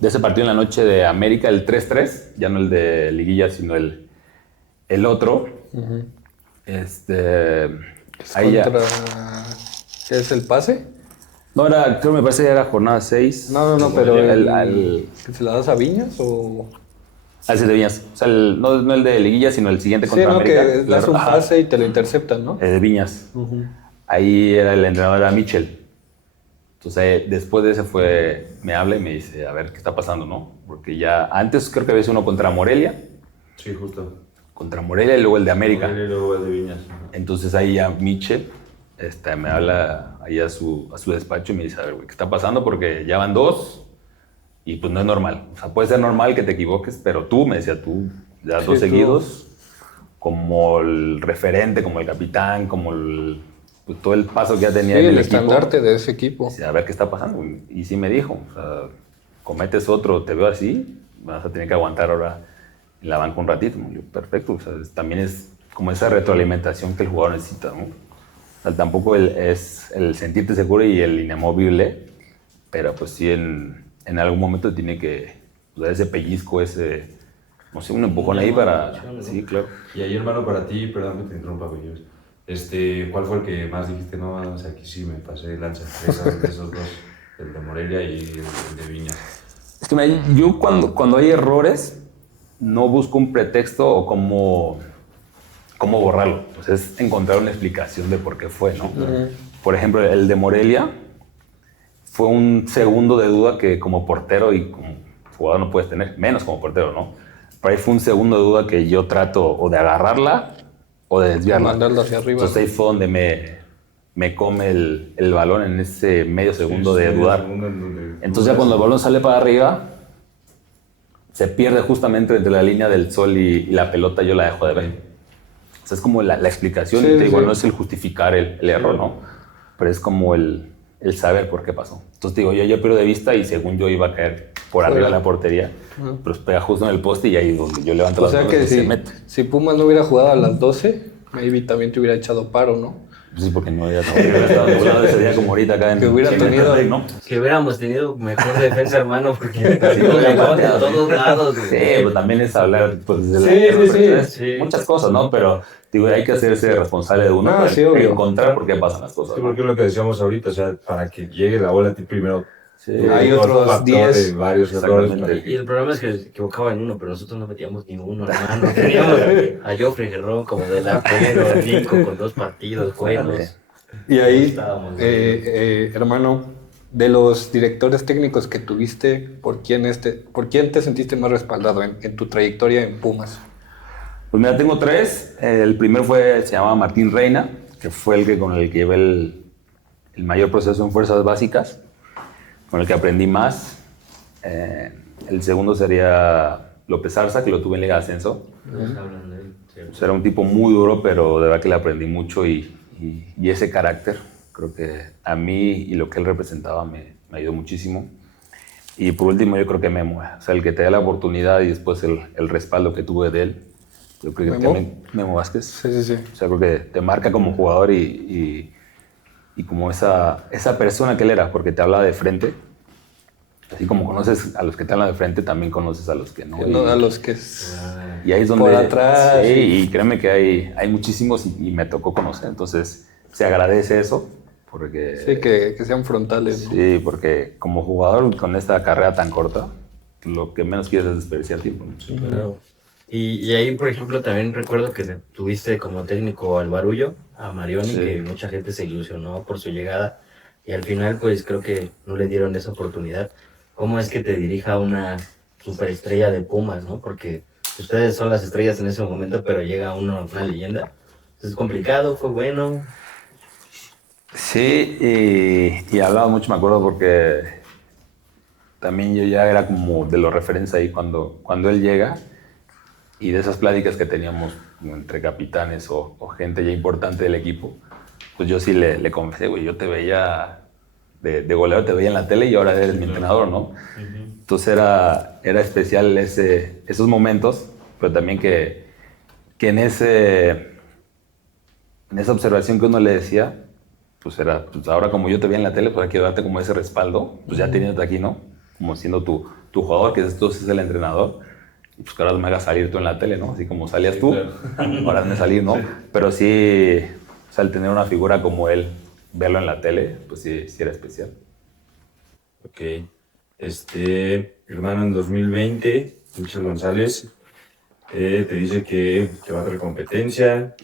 ese partido en la noche de América, el 3-3, ya no el de Liguilla, sino el otro, ahí ya... ¿Qué es el pase? No, creo me parece que era jornada 6. No, pero ¿Que ¿se la das a Viñas o...? Al de Viñas. O sea, no el de Liguilla, sino el siguiente Sí, contra no, América. que das un pase y te lo interceptan, ¿no? De Viñas. Ahí era el entrenador, era Mitchell. Entonces, después de ese me habla y me dice, a ver, ¿qué está pasando, no? Porque ya antes creo que había uno contra Morelia. Sí, justo. Contra Morelia y luego el de América. Y luego el de Viñas. Entonces ahí ya Mitchell me habla ahí a su despacho y me dice, a ver, güey, ¿qué está pasando? Porque ya van 2 y pues no es normal. O sea, puede ser normal que te equivoques, pero tú, me decía tú, ya 2 seguidos, como el referente, como el capitán, como pues, todo el paso que ya tenía Sí, en el el equipo. estandarte de ese equipo. Dice, a ver qué está pasando. Y sí me dijo, o sea, cometes otro, te veo así, vas a tener que aguantar ahora en la banca un ratito. Yo, perfecto, o sea, también es como esa retroalimentación que el jugador necesita, ¿no? O sea, tampoco es el sentirte seguro y el inamovible, pero pues sí en algún momento tiene que dar ese pellizco, no sé, un empujón ahí para... Sí, claro. Y ahí, hermano, para ti, perdón que te interrumpa, güey, ¿cuál fue el que más dijiste? No, o sea, aquí sí me pasé de lanza. Esos dos, el de Morelia y el de Viñas. Es que yo cuando hay errores, no busco un pretexto o cómo borrarlo. Pues es encontrar una explicación de por qué fue, ¿no? Por ejemplo, el de Morelia fue un segundo de duda que como portero y como jugador no puedes tener, menos como portero, ¿no? Pero ahí fue un segundo de duda que yo trato o de agarrarla o de desviarla. Mandarla hacia arriba. Entonces ahí fue donde me come el balón en ese medio segundo de dudar. Entonces ya cuando el balón sale para arriba, se pierde justamente entre la línea del sol y la pelota, yo la dejo de ver. sea, es como la explicación, Sí, y te digo, sí. no es el justificar el error, ¿no? Pero es como el saber por qué pasó. Entonces te digo, yo pierdo de vista y según yo iba a caer por arriba de la portería, pero pega justo en el poste y ahí es donde yo levanto O las sea manos que y se mete. si Pumas no hubiera jugado a las 12, maybe también te hubiera echado paro, ¿no? Sí, porque no hubiera estado nublado ese día como ahorita acá en Que hubiera en tenido- Monterrey, ¿no? Que hubiéramos tenido mejor defensa, hermano, porque nos llegaban de todos lados, Sí, güey. pero también es hablar pues, de Sí. muchas cosas, ¿no? Pero digo, hay que hacerse responsable de uno, No, para sí, obvio. encontrar por qué pasan las cosas. Sí, ¿no? porque es lo que decíamos ahorita, o sea, para que llegue la bola a ti primero. Sí. Hay todo el otros factor 10. de varios errores. Exactamente. Y el problema es que se equivocaba en uno, pero nosotros no metíamos ni uno, hermano. Teníamos a Joffrey Gerrón como delantero, Nico con 2 partidos buenos. Y ahí, Estábamos hermano, de los directores técnicos que tuviste, ¿por quién te sentiste más respaldado en tu trayectoria en Pumas? Pues mira, tengo 3. El primero se llamaba Martín Reina, que fue con el que llevé el mayor proceso en fuerzas básicas, con el que aprendí más. El segundo sería López Arza, que lo tuve en Liga de Ascenso. Nos hablan de él, sí. Pues era un tipo muy duro, pero de verdad que le aprendí mucho y ese carácter, creo que a mí y lo que él representaba me ayudó muchísimo. Y por último, yo creo que Memo, o sea, el que te da la oportunidad y después el respaldo que tuve de él. Yo creo que ¿Memo? también Memo Vázquez. Sí, sí, sí. O sea, creo que te marca como jugador y como esa persona que él era, porque te habla de frente. Así como conoces a los que te hablan de frente, también conoces a los que no. No, y, a los que... y ahí es donde... por atrás, Sí, sí. y créeme que hay muchísimos y me tocó conocer. Entonces, se agradece eso, porque... Sí, que sean frontales, ¿no? Sí, porque como jugador con esta carrera tan corta, lo que menos quieres es desperdiciar tiempo, ¿no? Claro. Y ahí, por ejemplo, también recuerdo que tuviste como técnico al Barullo, a Marioni, Sí. que mucha gente se ilusionó por su llegada. Y al final, pues creo que no le dieron esa oportunidad. ¿Cómo es que te dirija una superestrella de Pumas, no? Porque ustedes son las estrellas en ese momento, pero llega una leyenda. Es complicado, fue bueno. Sí, y hablaba mucho, me acuerdo, porque también yo ya era como de los referentes ahí cuando él llega y de esas pláticas que teníamos entre capitanes o gente ya importante del equipo, pues yo sí le confesé, güey, yo te veía de goleador, te veía en la tele y ahora eres mi entrenador, ¿no? Entonces era especial esos momentos, pero también que en esa observación que uno le decía, pues era, pues ahora como yo te veía en la tele, pues hay que darte como ese respaldo, pues ya teniéndote aquí, ¿no? Como siendo tu jugador, que entonces es el entrenador, y pues que ahora me hagas salir tú en la tele, ¿no? Así como salías tú, ahora me salir, ¿no? Pero sí, o sea, el tener una figura como él, verlo en la tele, pues sí era especial. Ok. Hermano, en 2020, Michel González te dice que va a hacer competencia,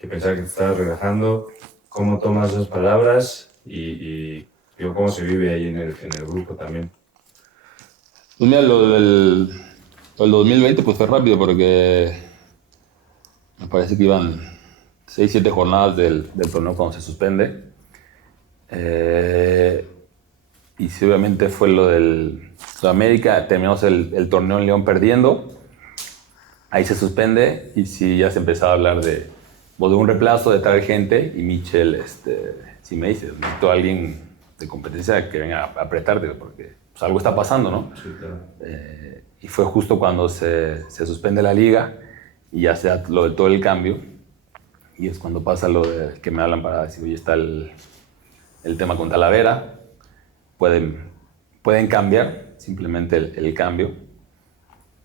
que pensaba que te estabas relajando. ¿Cómo tomas esas palabras? Y digo, ¿cómo se vive ahí en el grupo también? Pues mira, lo del 2020 pues fue rápido porque me parece que iban 6-7 jornadas del torneo cuando se suspende. Y sí, obviamente fue lo del Sudamérica, terminamos el torneo en León perdiendo, ahí se suspende y sí ya se empezaba a hablar de un reemplazo, de traer gente y Michel, sí me dice, necesito a alguien de competencia que venga a apretarte porque pues, algo está pasando, ¿no? Sí, claro. Y fue justo cuando se suspende la liga y ya se da lo de todo el cambio. Y es cuando pasa lo de que me hablan para decir, oye, está el tema con Talavera. Pueden cambiar simplemente el cambio.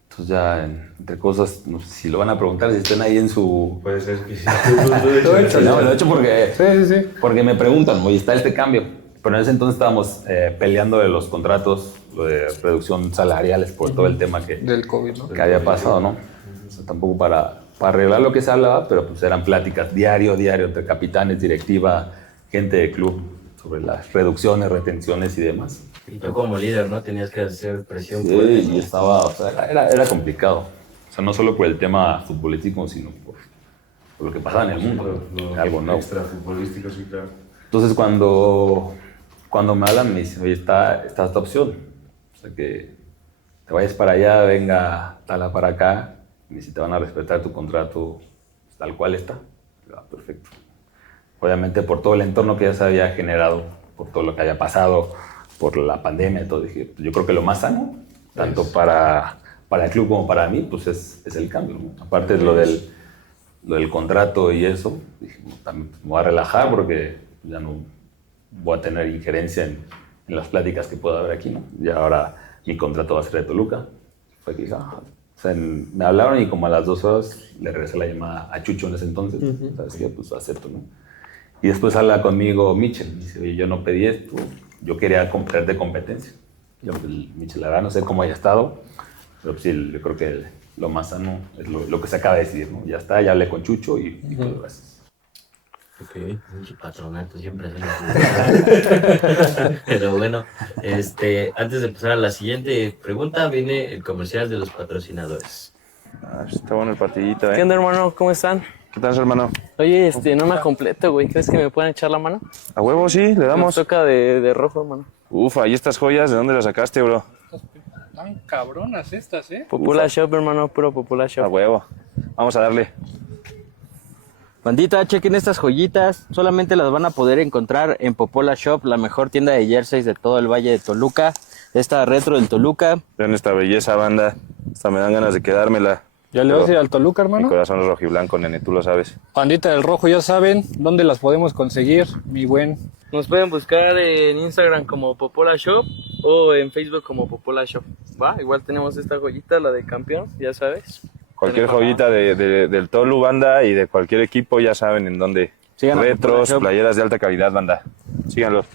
Entonces ya entre cosas, no sé si lo van a preguntar, si están ahí en su... Puede ser que sí. No, lo he hecho porque, Sí. porque me preguntan, oye, está este cambio. Pero en ese entonces estábamos peleando de los contratos, lo de reducción salariales por todo el tema que Del COVID, ¿no? había pasado, ¿no? O sea, tampoco para arreglar lo que se hablaba, pero pues eran pláticas diario entre capitanes, directiva, gente de club, sobre las reducciones, retenciones y demás. Y tú como líder, ¿no? Tenías que hacer presión Sí, fuerte, y ¿no? estaba, o sea, era complicado. O sea, no solo por el tema futbolístico, sino por lo que pasaba en el mundo. Algo nuevo. Extra futbolístico, sí, claro. Entonces cuando me hablan me dicen, oye, está esta opción. O sea, que te vayas para allá, venga Tala para acá. Y si te van a respetar tu contrato tal cual está. Perfecto. Obviamente por todo el entorno que ya se había generado, por todo lo que había pasado, por la pandemia y todo, dije, yo creo que lo más sano, tanto para el club como para mí, pues es el cambio, ¿no? Aparte de lo del contrato y eso, dije, también me voy a relajar porque ya no voy a tener injerencia en las pláticas que pueda haber aquí, ¿no? Y ahora mi contrato va a ser de Toluca. Fue que dije, o sea, me hablaron y como a las 2 horas le regresé la llamada a Chucho en ese entonces. ¿Sabes qué? Pues acepto, ¿no? Y después habla conmigo Michel. Me dice, oye, yo no pedí esto, yo quería comprar de competencia. Yo, pues, Michel, la verdad, no sé cómo haya estado, pero pues, sí, yo creo que lo más sano es lo que se acaba de decidir, ¿no? Ya está, ya hablé con Chucho y pues, gracias. Ok, pinche patronato, siempre hacen. Pero bueno, antes de pasar a la siguiente pregunta, viene el comercial de los patrocinadores. Está bueno el partidito, ¿Qué onda, hermano? ¿Cómo están? ¿Qué tal, hermano? Oye, no me completo, güey. ¿Crees que me pueden echar la mano? A huevo, sí, le Nos damos. toca de rojo, hermano. Ufa, ¿y estas joyas de dónde las sacaste, bro? Están cabronas estas, ¿eh? Popular Shop, hermano, puro Popular Shop. A huevo. Vamos a darle. Bandita, chequen estas joyitas, solamente las van a poder encontrar en Popola Shop, la mejor tienda de jerseys de todo el Valle de Toluca. Esta retro del Toluca. Vean esta belleza, banda. Hasta me dan ganas de quedármela. ¿Ya le vas a ir al Toluca, Mi hermano? corazón es rojiblanco, nene, tú lo sabes. Pandita del Rojo, ya saben dónde las podemos conseguir, mi buen. Nos pueden buscar en Instagram como Popola Shop o en Facebook como Popola Shop. Va, igual tenemos esta joyita, la de campeón, ya sabes. Cualquier joyita del Tolu, banda, y de cualquier equipo, ya saben en dónde. Sigan a Retros, Popola Shop. playeras de alta calidad, banda. Síganlos.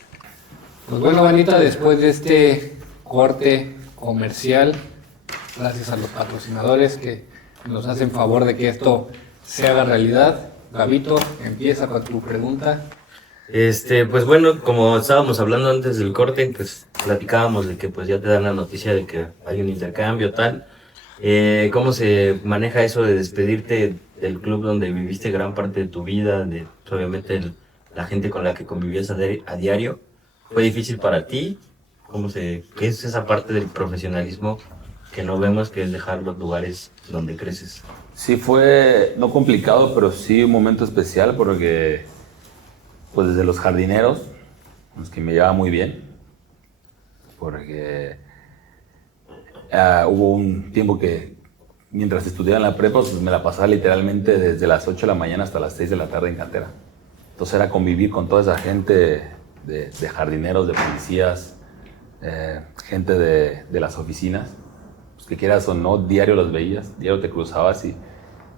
Pues bueno, bandita, después de este corte comercial, gracias a los patrocinadores que nos hacen favor de que esto se haga realidad. Gabito, empieza con tu pregunta. Pues bueno, como estábamos hablando antes del corte, pues platicábamos de que pues ya te dan la noticia de que hay un intercambio, tal. ¿Cómo se maneja eso de despedirte del club donde viviste gran parte de tu vida, de pues, obviamente la gente con la que convivías a diario? ¿Fue difícil para ti? ¿Qué es esa parte del profesionalismo que no vemos, que es dejar los lugares donde creces? Sí fue, no complicado, pero sí un momento especial porque pues desde los jardineros, los que me llevaba muy bien, porque hubo un tiempo que mientras estudiaba en la prepa pues me la pasaba literalmente desde las 8 de la mañana hasta las 6 de la tarde en cantera. Entonces era convivir con toda esa gente de jardineros, de policías, gente de las oficinas, pues que quieras o no, diario los veías, diario te cruzabas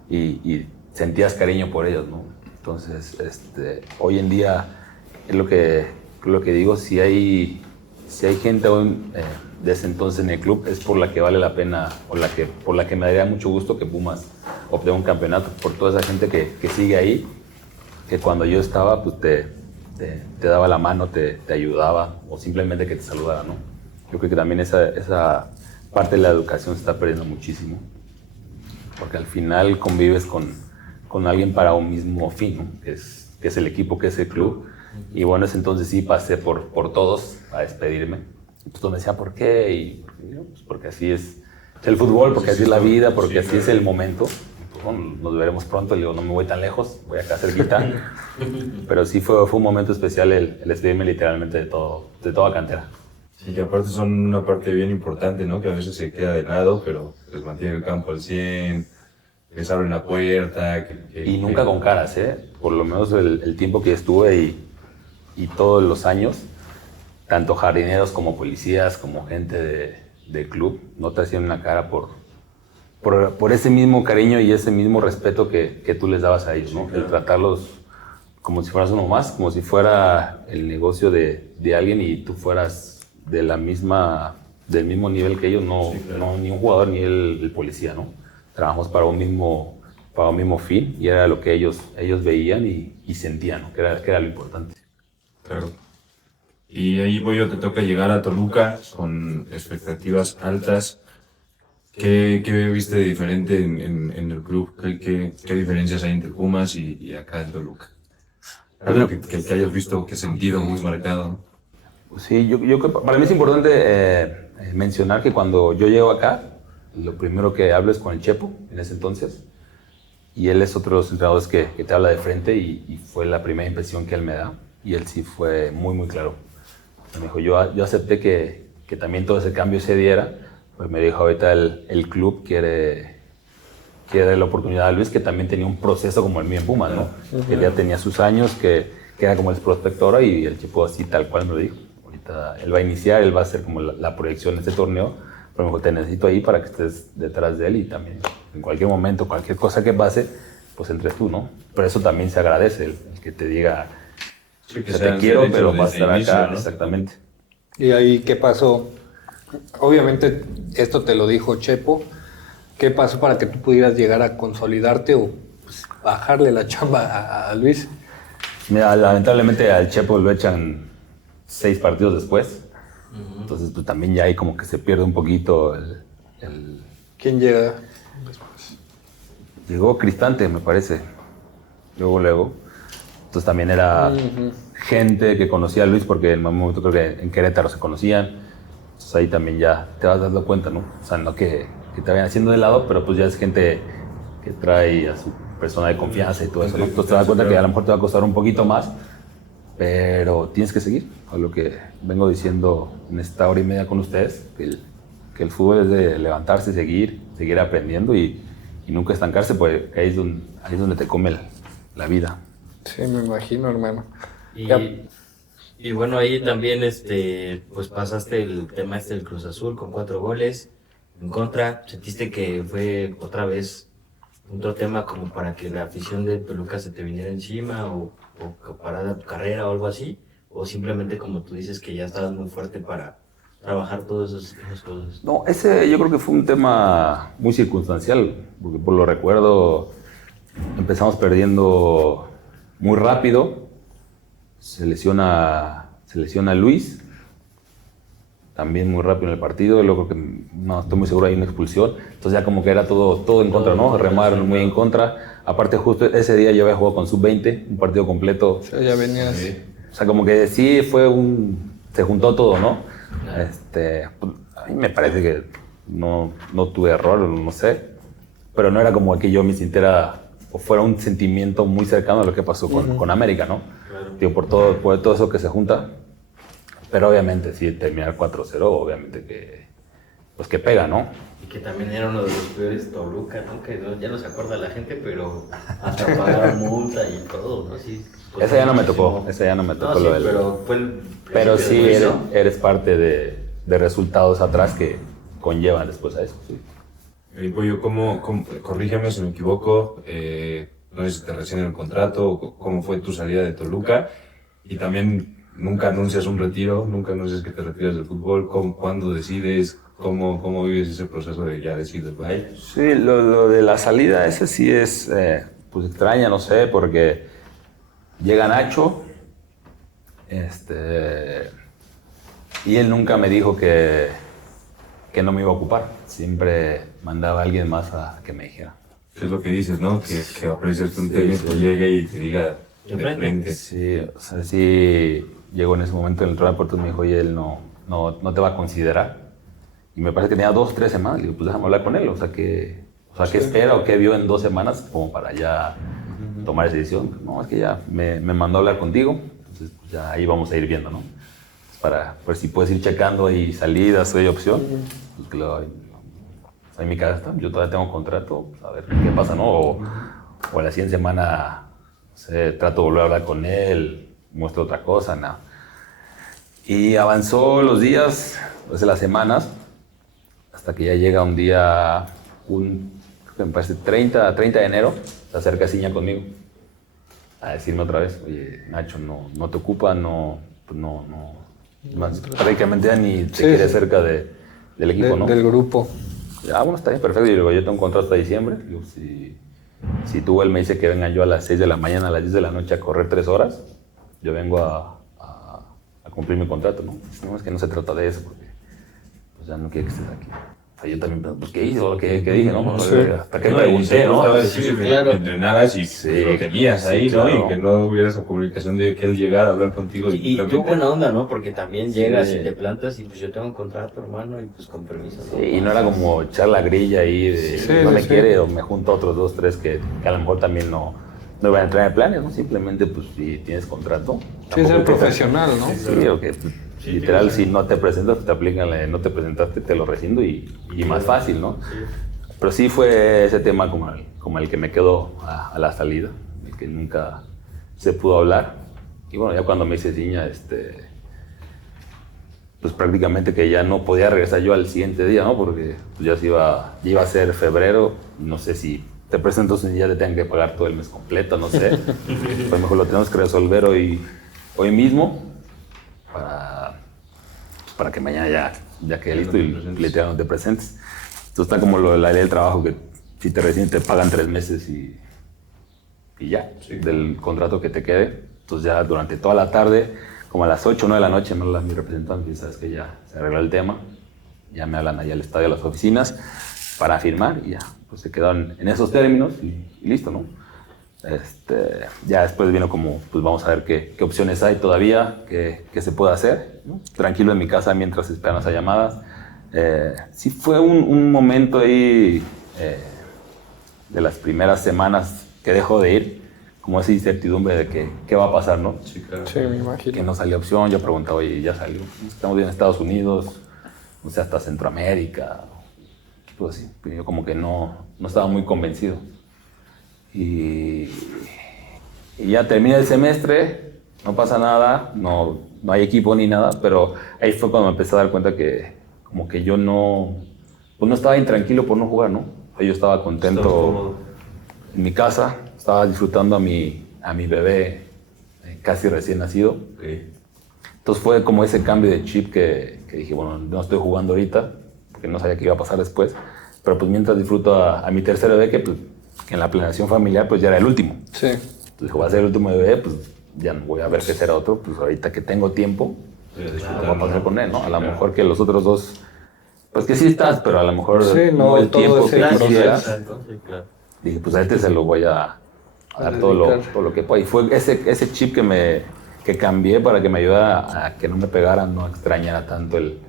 y sentías cariño por ellos, ¿no? Entonces, hoy en día es lo que digo, si hay gente aún de ese entonces en el club, es por la que vale la pena, o por la que me daría mucho gusto que Pumas obtenga un campeonato, por toda esa gente que sigue ahí, que cuando yo estaba, pues te daba la mano, te ayudaba, o simplemente que te saludara, ¿no? Yo creo que también esa parte de la educación se está perdiendo muchísimo, porque al final convives con alguien para un mismo fin, ¿no? que es el equipo, que es el club. Y bueno, ese entonces sí pasé por todos a despedirme. Entonces me decía, ¿por qué? Y pues porque así es el fútbol, porque así es la vida, porque así es el momento. Pues bueno, nos veremos pronto. Le digo, no me voy tan lejos, voy acá cerquita. Pero sí fue un momento especial el despedirme literalmente de toda cantera. Y que aparte son una parte bien importante, ¿no? Que a veces se queda de lado, pero les mantiene el campo al 100, les abren la puerta. Y nunca con caras, ¿eh? Por lo menos el tiempo que estuve y todos los años, tanto jardineros como policías, como gente de club, no te hacían una cara por ese mismo cariño y ese mismo respeto que tú les dabas a ellos, ¿no? El tratarlos como si fueras uno más, como si fuera el negocio de alguien y tú fueras del mismo nivel que ellos, no ni un jugador ni el policía, ¿no? Trabajamos para un mismo fin y era lo que ellos veían y sentían, ¿no? que era lo importante. Claro. Y ahí, Pollo, te toca llegar a Toluca con expectativas altas. ¿Qué viste de diferente en el club? ¿Qué diferencias hay entre Pumas y acá en Toluca? Algo que hayas visto, que sentido muy marcado, ¿no? Sí, yo creo que para mí es importante mencionar que cuando yo llego acá, lo primero que hablo es con el Chepo, en ese entonces, Y él es otro de los entrenadores que te habla de frente y fue la primera impresión que él me da. Y él sí fue muy, muy claro. Me dijo, yo acepté que también todo ese cambio se diera. Pues me dijo, ahorita el club quiere darle la oportunidad a Luis, que también tenía un proceso como el mío en Pumas, ¿no? Que ya tenía sus años, que era como el prospector, y el chico así tal cual me lo dijo. Ahorita él va a iniciar, él va a hacer como la proyección de este torneo, pero me dijo, te necesito ahí para que estés detrás de él y también en cualquier momento, cualquier cosa que pase, pues entres tú, ¿no? Pero eso también se agradece, el que te diga, Sí, que o sea, sean te quiero, derechos pero vas a desde estar inicio, acá, ¿no? exactamente. ¿Y ahí qué pasó? Obviamente esto te lo dijo Chepo. ¿Qué pasó para que tú pudieras llegar a consolidarte o pues, bajarle la chamba a Luis? Mira, lamentablemente al Chepo lo echan 6 partidos después. Entonces, pues también ya ahí como que se pierde un poquito el... ¿Quién llega? Llegó Cristante, me parece. Luego. Entonces también era gente que conocía a Luis porque en un momento creo que en Querétaro se conocían. Entonces ahí también ya te vas dando cuenta, ¿no? O sea, no que te vayan haciendo de lado, pero pues ya es gente que trae a su persona de confianza y todo eso, ¿no? Entonces te das cuenta que a lo mejor te va a costar un poquito más, pero tienes que seguir. A lo que vengo diciendo en esta hora y media con ustedes, que el fútbol es de levantarse, seguir aprendiendo y nunca estancarse, pues ahí es donde te come la vida. Sí, me imagino, hermano. Y, Ya. y bueno, ahí también pues pasaste el tema del Cruz Azul con 4 goles en contra. ¿Sentiste que fue otra vez otro tema como para que la afición de Toluca se te viniera encima o parara tu carrera o algo así? ¿O simplemente como tú dices que ya estabas muy fuerte para trabajar todas esas cosas? No, ese yo creo que fue un tema muy circunstancial, porque por lo recuerdo empezamos perdiendo muy rápido, se lesiona Luis, también muy rápido en el partido, luego que no estoy muy seguro hay una expulsión, entonces ya como que era todo en contra, ¿no? Remar muy en contra. Aparte justo ese día yo había jugado con sub-20, un partido completo. O sea, ya venías. O sea, como que sí se juntó todo, ¿no? A mí me parece que no tuve error, no sé, pero no era como que yo me sintiera o fuera un sentimiento muy cercano a lo que pasó con América, ¿no? Claro. Digo, por todo eso que se junta, pero obviamente sí, terminar 4-0, obviamente que pega, ¿no? Y que también era uno de los peores Toluca, ¿no? Que ya no se acuerda la gente, pero hasta pagaron multa y todo, ¿no? Sí, pues, Esa ya no me muchísimo. tocó, esa ya no me tocó No, sí, lo del... pero fue el Pero principio sí, de eso. eres parte de resultados atrás que conllevan después a eso, sí. Pollo, corrígeme si me equivoco, no sé si te rescinden el contrato, o cómo fue tu salida de Toluca, y también nunca anuncias un retiro, nunca anuncias que te retiras del fútbol, ¿cuándo decides? ¿Cómo vives ese proceso de ya decides, bye? Sí, lo de la salida, ese sí es pues extraña, no sé, porque llega Nacho, y él nunca me dijo que no me iba a ocupar, siempre mandaba a alguien más a que me dijera. Es lo que dices, ¿no? Que va a aparecerte un técnico, llegue y te diga De de frente. frente. Sí, o sea, sí llegó en ese momento en el aeropuerto y me dijo, oye, él no te va a considerar. Y me parece que tenía 2 o 3 semanas. Le digo, pues déjame hablar con él. O sea, ¿qué espera o qué vio en 2 semanas como para ya tomar esa decisión? No, es que ya me mandó a hablar contigo. Entonces, pues ya ahí vamos a ir viendo, ¿no? Para ver si puedes ir checando ahí salidas o hay opción. Pues claro, ahí en mi casa está. Yo todavía tengo contrato. Pues, a ver qué pasa, ¿no? O a la siguiente semana, no sé, trato de volver a hablar con él, muestro otra cosa, nada. Y avanzó los días, pues las semanas, hasta que ya llega un día, creo que me parece 30 de enero, se acerca Ciña conmigo a decirme otra vez, oye, Nacho, no te ocupa, más, prácticamente ya ni te quiere cerca del equipo, ¿no? Del grupo. Bueno, está bien, perfecto. Yo digo, yo tengo un contrato hasta diciembre. Digo, si tú, él me dice que venga yo a las 6 de la mañana, a las 10 de la noche a correr 3 horas, yo vengo a cumplir mi contrato, ¿no? No, es que no se trata de eso, porque pues ya no quiere que estés aquí. sea, yo también, pues, ¿qué hice? ¿O ¿Qué dije, no? Sí. Hasta que pregunté, ¿no? Estaba difícil que entrenaras y Sí, lo tenías ahí, sí, ¿no? claro. Y que no hubiera esa comunicación de que él llegara a hablar contigo. Y tú realmente- buena onda, ¿no? Porque también llegas Sí. y te plantas y pues yo tengo un contrato, hermano, y pues con permiso. ¿no? Y no era como echar la grilla ahí de Sí, no me sí. quiere o me junto a otros 2, 3 que a lo mejor también no iban a entrar en planes, ¿no? Simplemente, pues, si tienes contrato. Sí, tampoco ser te- profesional, ¿no? Sí, o que pues, literal, si no te presentas, te aplican la de no te presentaste, te lo rescindo y más fácil, ¿no? Pero sí fue ese tema como el que me quedó a la salida, el que nunca se pudo hablar. Y bueno, ya cuando me hice ciña, pues prácticamente que ya no podía regresar yo al siguiente día, ¿no? Porque pues, ya iba a ser febrero, no sé si te presentas y ya te tengan que pagar todo el mes completo, no sé. Pues mejor lo tenemos que resolver hoy mismo para que mañana ya quede listo y literal no te presentes. Entonces está como la ley del trabajo que si te reciben te pagan 3 meses y ya, del contrato que te quede. Entonces ya durante toda la tarde, como a las 8 o 9 de la noche, me habla mi representante y sabes que ya se arregló el tema. Ya me hablan allá al estadio, a las oficinas, para firmar y ya, pues se quedaron en esos términos y listo, ¿no? Ya después vino como, pues vamos a ver qué opciones hay todavía, qué se puede hacer, ¿no? Tranquilo en mi casa mientras esperan las llamadas. Sí fue un momento ahí de las primeras semanas que dejó de ir, como esa incertidumbre de qué va a pasar, ¿no? Sí, claro. Sí, me imagino. Que no salió opción, yo preguntaba, oye, ya salió, estamos bien en Estados Unidos, no sé, hasta Centroamérica, pues así, pero yo como que no estaba muy convencido. Y ya termina el semestre, no pasa nada, no hay equipo ni nada, pero ahí fue cuando me empecé a dar cuenta que como que yo pues no estaba intranquilo por no jugar, ¿no? O sea, yo estaba contento en mi casa, estaba disfrutando a mi bebé casi recién nacido. Entonces fue como ese cambio de chip que dije, bueno, no estoy jugando ahorita, porque no sabía qué iba a pasar después, pero pues mientras disfruto a mi tercer bebé, que pues en la planeación familiar pues ya era el último. Sí. Entonces va a ser el último bebé, pues ya no voy a ver qué será otro, pues ahorita que tengo tiempo, pues voy a pasar con él, ¿no? A lo mejor que los otros dos, pues que sí estás, pero a lo mejor Sí, no, el todo tiempo ese que proceso. quisieras. Sí, claro. Dije, pues a este se lo voy a dar todo lo que pueda. Y fue ese chip que cambié para que me ayudara a que no me pegaran, no extrañara tanto el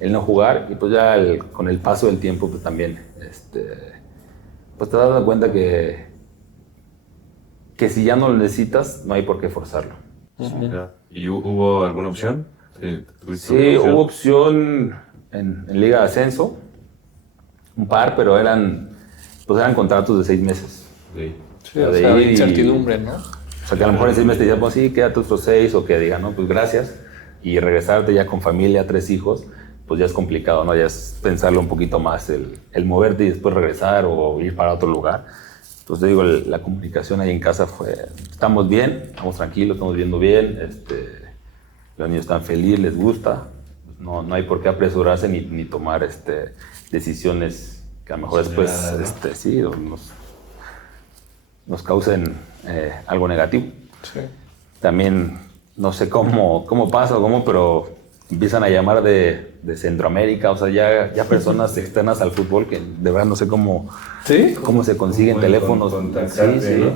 no jugar. Y pues ya con el paso del tiempo, pues también, pues te das dando cuenta que si ya no lo necesitas, no hay por qué forzarlo. Claro. ¿Y hubo alguna opción? Sí, hubo opción en Liga de Ascenso, un par, pero eran contratos de 6 meses. Sí, o sea, incertidumbre, ¿no? O sea, que a lo mejor en 6 meses te digan, pues sí, quédate otros 6, o que digan, no, pues gracias, y regresarte ya con familia, 3 hijos, pues ya es complicado, ¿no? Ya es pensarlo un poquito más, el moverte y después regresar o ir para otro lugar. Entonces, te digo, la comunicación ahí en casa estamos bien, estamos tranquilos, estamos viendo bien, los niños están felices, les gusta, no hay por qué apresurarse ni tomar decisiones que a lo mejor después, sí, nos causen algo negativo. Sí. También no sé cómo pasa pero empiezan a llamar de Centroamérica, o sea, ya personas externas al fútbol que de verdad no sé cómo se consiguen Cómo teléfonos. contactarte, Sí. ¿no?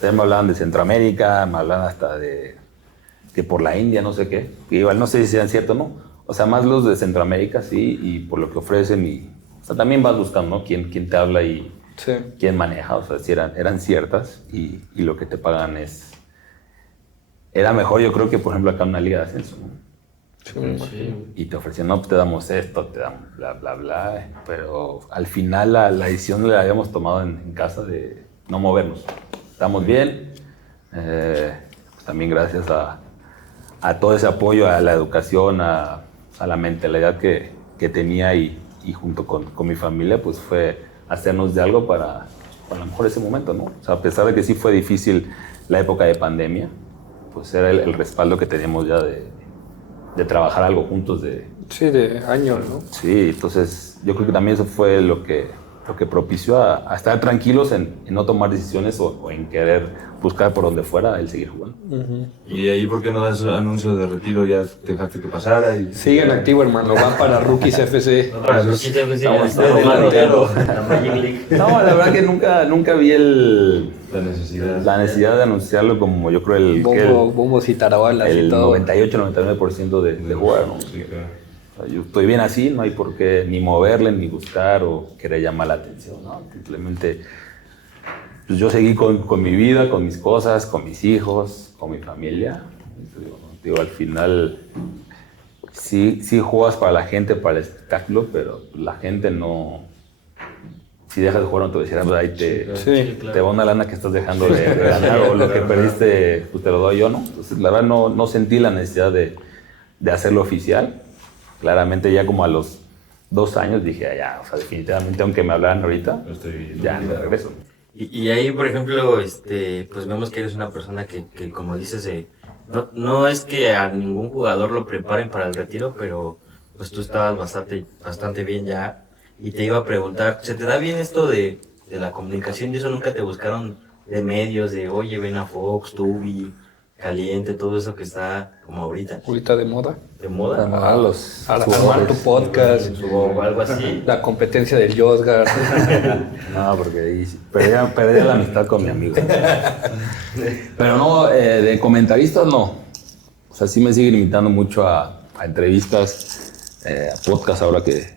También me hablaban de Centroamérica, me hablaban hasta que por la India, no sé qué, que igual no sé si sean cierto o no. O sea, más los de Centroamérica, sí, y por lo que ofrecen o sea, también vas buscando, ¿no? quién te habla y Sí. quién maneja, o sea, si eran ciertas y lo que te pagan era mejor, yo creo que por ejemplo acá en una liga de ascenso, ¿no? Y te ofrecían, no, pues te damos esto, te damos bla, bla, bla, pero al final la decisión la habíamos tomado en casa de no movernos. Estamos bien, pues también gracias a todo ese apoyo, a la educación, a la mentalidad que tenía y junto con mi familia, pues fue hacernos de algo para a lo mejor ese momento, ¿no? O sea, a pesar de que sí fue difícil la época de pandemia, pues era el respaldo que teníamos ya de trabajar algo juntos. Sí, de años, ¿no? Sí, entonces yo creo que también eso fue lo que lo que propició a estar tranquilos en no tomar decisiones o en querer buscar por donde fuera el seguir jugando. ¿Y ahí por qué no das anuncio de retiro? Ya dejaste que pasara y... Sigue en activo, hermano. Va para Rookies FC. Para los que ya Estamos la Magic League. No, la verdad que nunca vi La necesidad. de anunciarlo como yo creo Bombos y tarabalas y el todo. 98-99% de jugar, ¿no? Sí, claro. O sea, yo estoy bien así, no hay por qué ni moverle, ni buscar o querer llamar la atención, ¿no? Simplemente pues yo seguí con mi vida, con mis cosas, con mis hijos, con mi familia. Digo, al final sí juegas para la gente, para el espectáculo, pero la gente no... Si dejas de jugar no te va a decir, pues ahí te va una lana que estás dejando de ganar o lo que perdiste pues te lo doy yo, ¿no? Entonces la verdad no sentí la necesidad de hacerlo oficial. Claramente ya como a los 2 años dije, ya, o sea, definitivamente aunque me hablaran ahorita, ya me regreso. Y ahí, por ejemplo, pues vemos que eres una persona que como dices, no es que a ningún jugador lo preparen para el retiro, pero pues tú estabas bastante bien ya. Y te iba a preguntar, ¿se te da bien esto de la comunicación? ¿Y eso nunca te buscaron de medios, de oye, ven a Fox, Tubi, Caliente, todo eso que está como ahorita? Ahorita de moda. ¿De moda? Armar tu podcast. O algo así. La competencia del Yosgar. No, porque ahí perdía la amistad con mi amigo. Pero no, de comentaristas no. O sea, sí me siguen invitando mucho a entrevistas, a podcast ahora que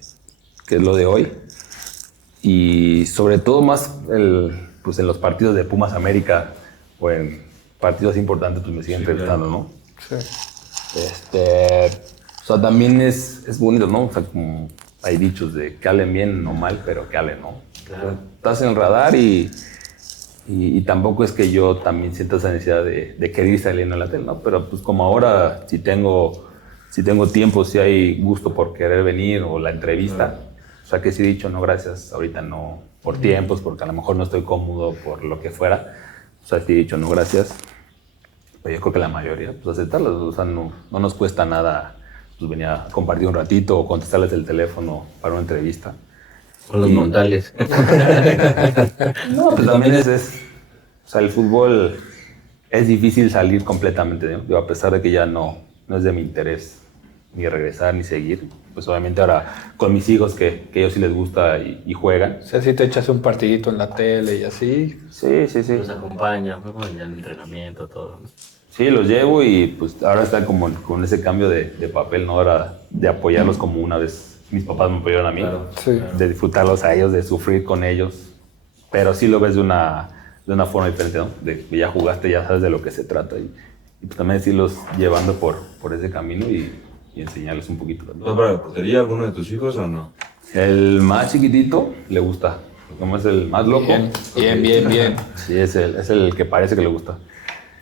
es lo de hoy. Y sobre todo más pues en los partidos de Pumas América o en partidos importantes pues me siguen entrevistando, ¿no? Sí. O sea, también es bonito, ¿no? O sea, como hay dichos de que hablen bien o mal, pero que hablen, ¿no? Claro. Estás en el radar y tampoco es que yo también sienta esa necesidad de querer ir saliendo en la tele, ¿no? Pero pues como ahora, si tengo tiempo, si hay gusto por querer venir o la entrevista, o sea que sí he dicho, no, gracias, ahorita no, por tiempos, porque a lo mejor no estoy cómodo por lo que fuera. O sea, sí he dicho, no, gracias. Pero yo creo que la mayoría, pues aceptarlas, o sea, no nos cuesta nada pues venir a compartir un ratito o contestarles el teléfono para una entrevista. Con los mortales. No, pues también o sea, el fútbol es difícil salir completamente, ¿no? Digo, a pesar de que ya no es de mi interés ni regresar ni seguir, pues obviamente ahora con mis hijos que a ellos sí les gusta y juegan. O sea, si te echas un partidito en la tele y así. Sí. Los acompaña, ¿no? En el entrenamiento, todo. Sí, los llevo y pues ahora está como con ese cambio de papel, ¿no? Ahora de apoyarlos como una vez mis papás me apoyaron a mí, Sí. de disfrutarlos a ellos, de sufrir con ellos, pero sí lo ves de una forma diferente, ¿no? De que ya jugaste, ya sabes de lo que se trata y pues también irlos llevando por ese camino y enseñarles un poquito. ¿Vas para la portería alguno de tus hijos o no? El más chiquitito le gusta, como es el más loco. Bien. Sí, es el que parece que le gusta.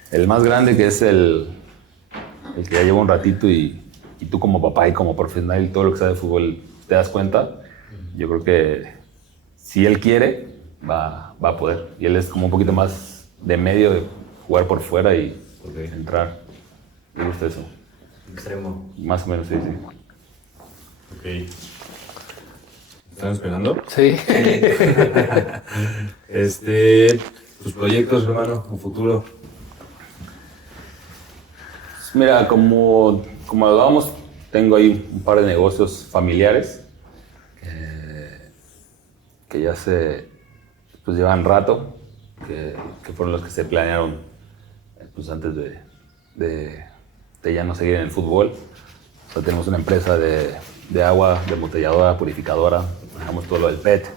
El más grande, que es el que ya lleva un ratito y tú como papá y como profesional y todo lo que sabe de fútbol te das cuenta, yo creo que si él quiere, va a poder. Y él es como un poquito más de medio, de jugar por fuera y entrar. Me gusta eso. Extremo. Más o menos, sí. Ok. ¿Están esperando? Sí. Tus proyectos, hermano, un futuro. Mira, como hablábamos, tengo ahí un par de negocios familiares que ya pues llevan rato, que fueron los que se planearon pues antes de ya no seguir en el fútbol. O sea, tenemos una empresa de agua, de embotelladora, purificadora, manejamos todo lo del PET.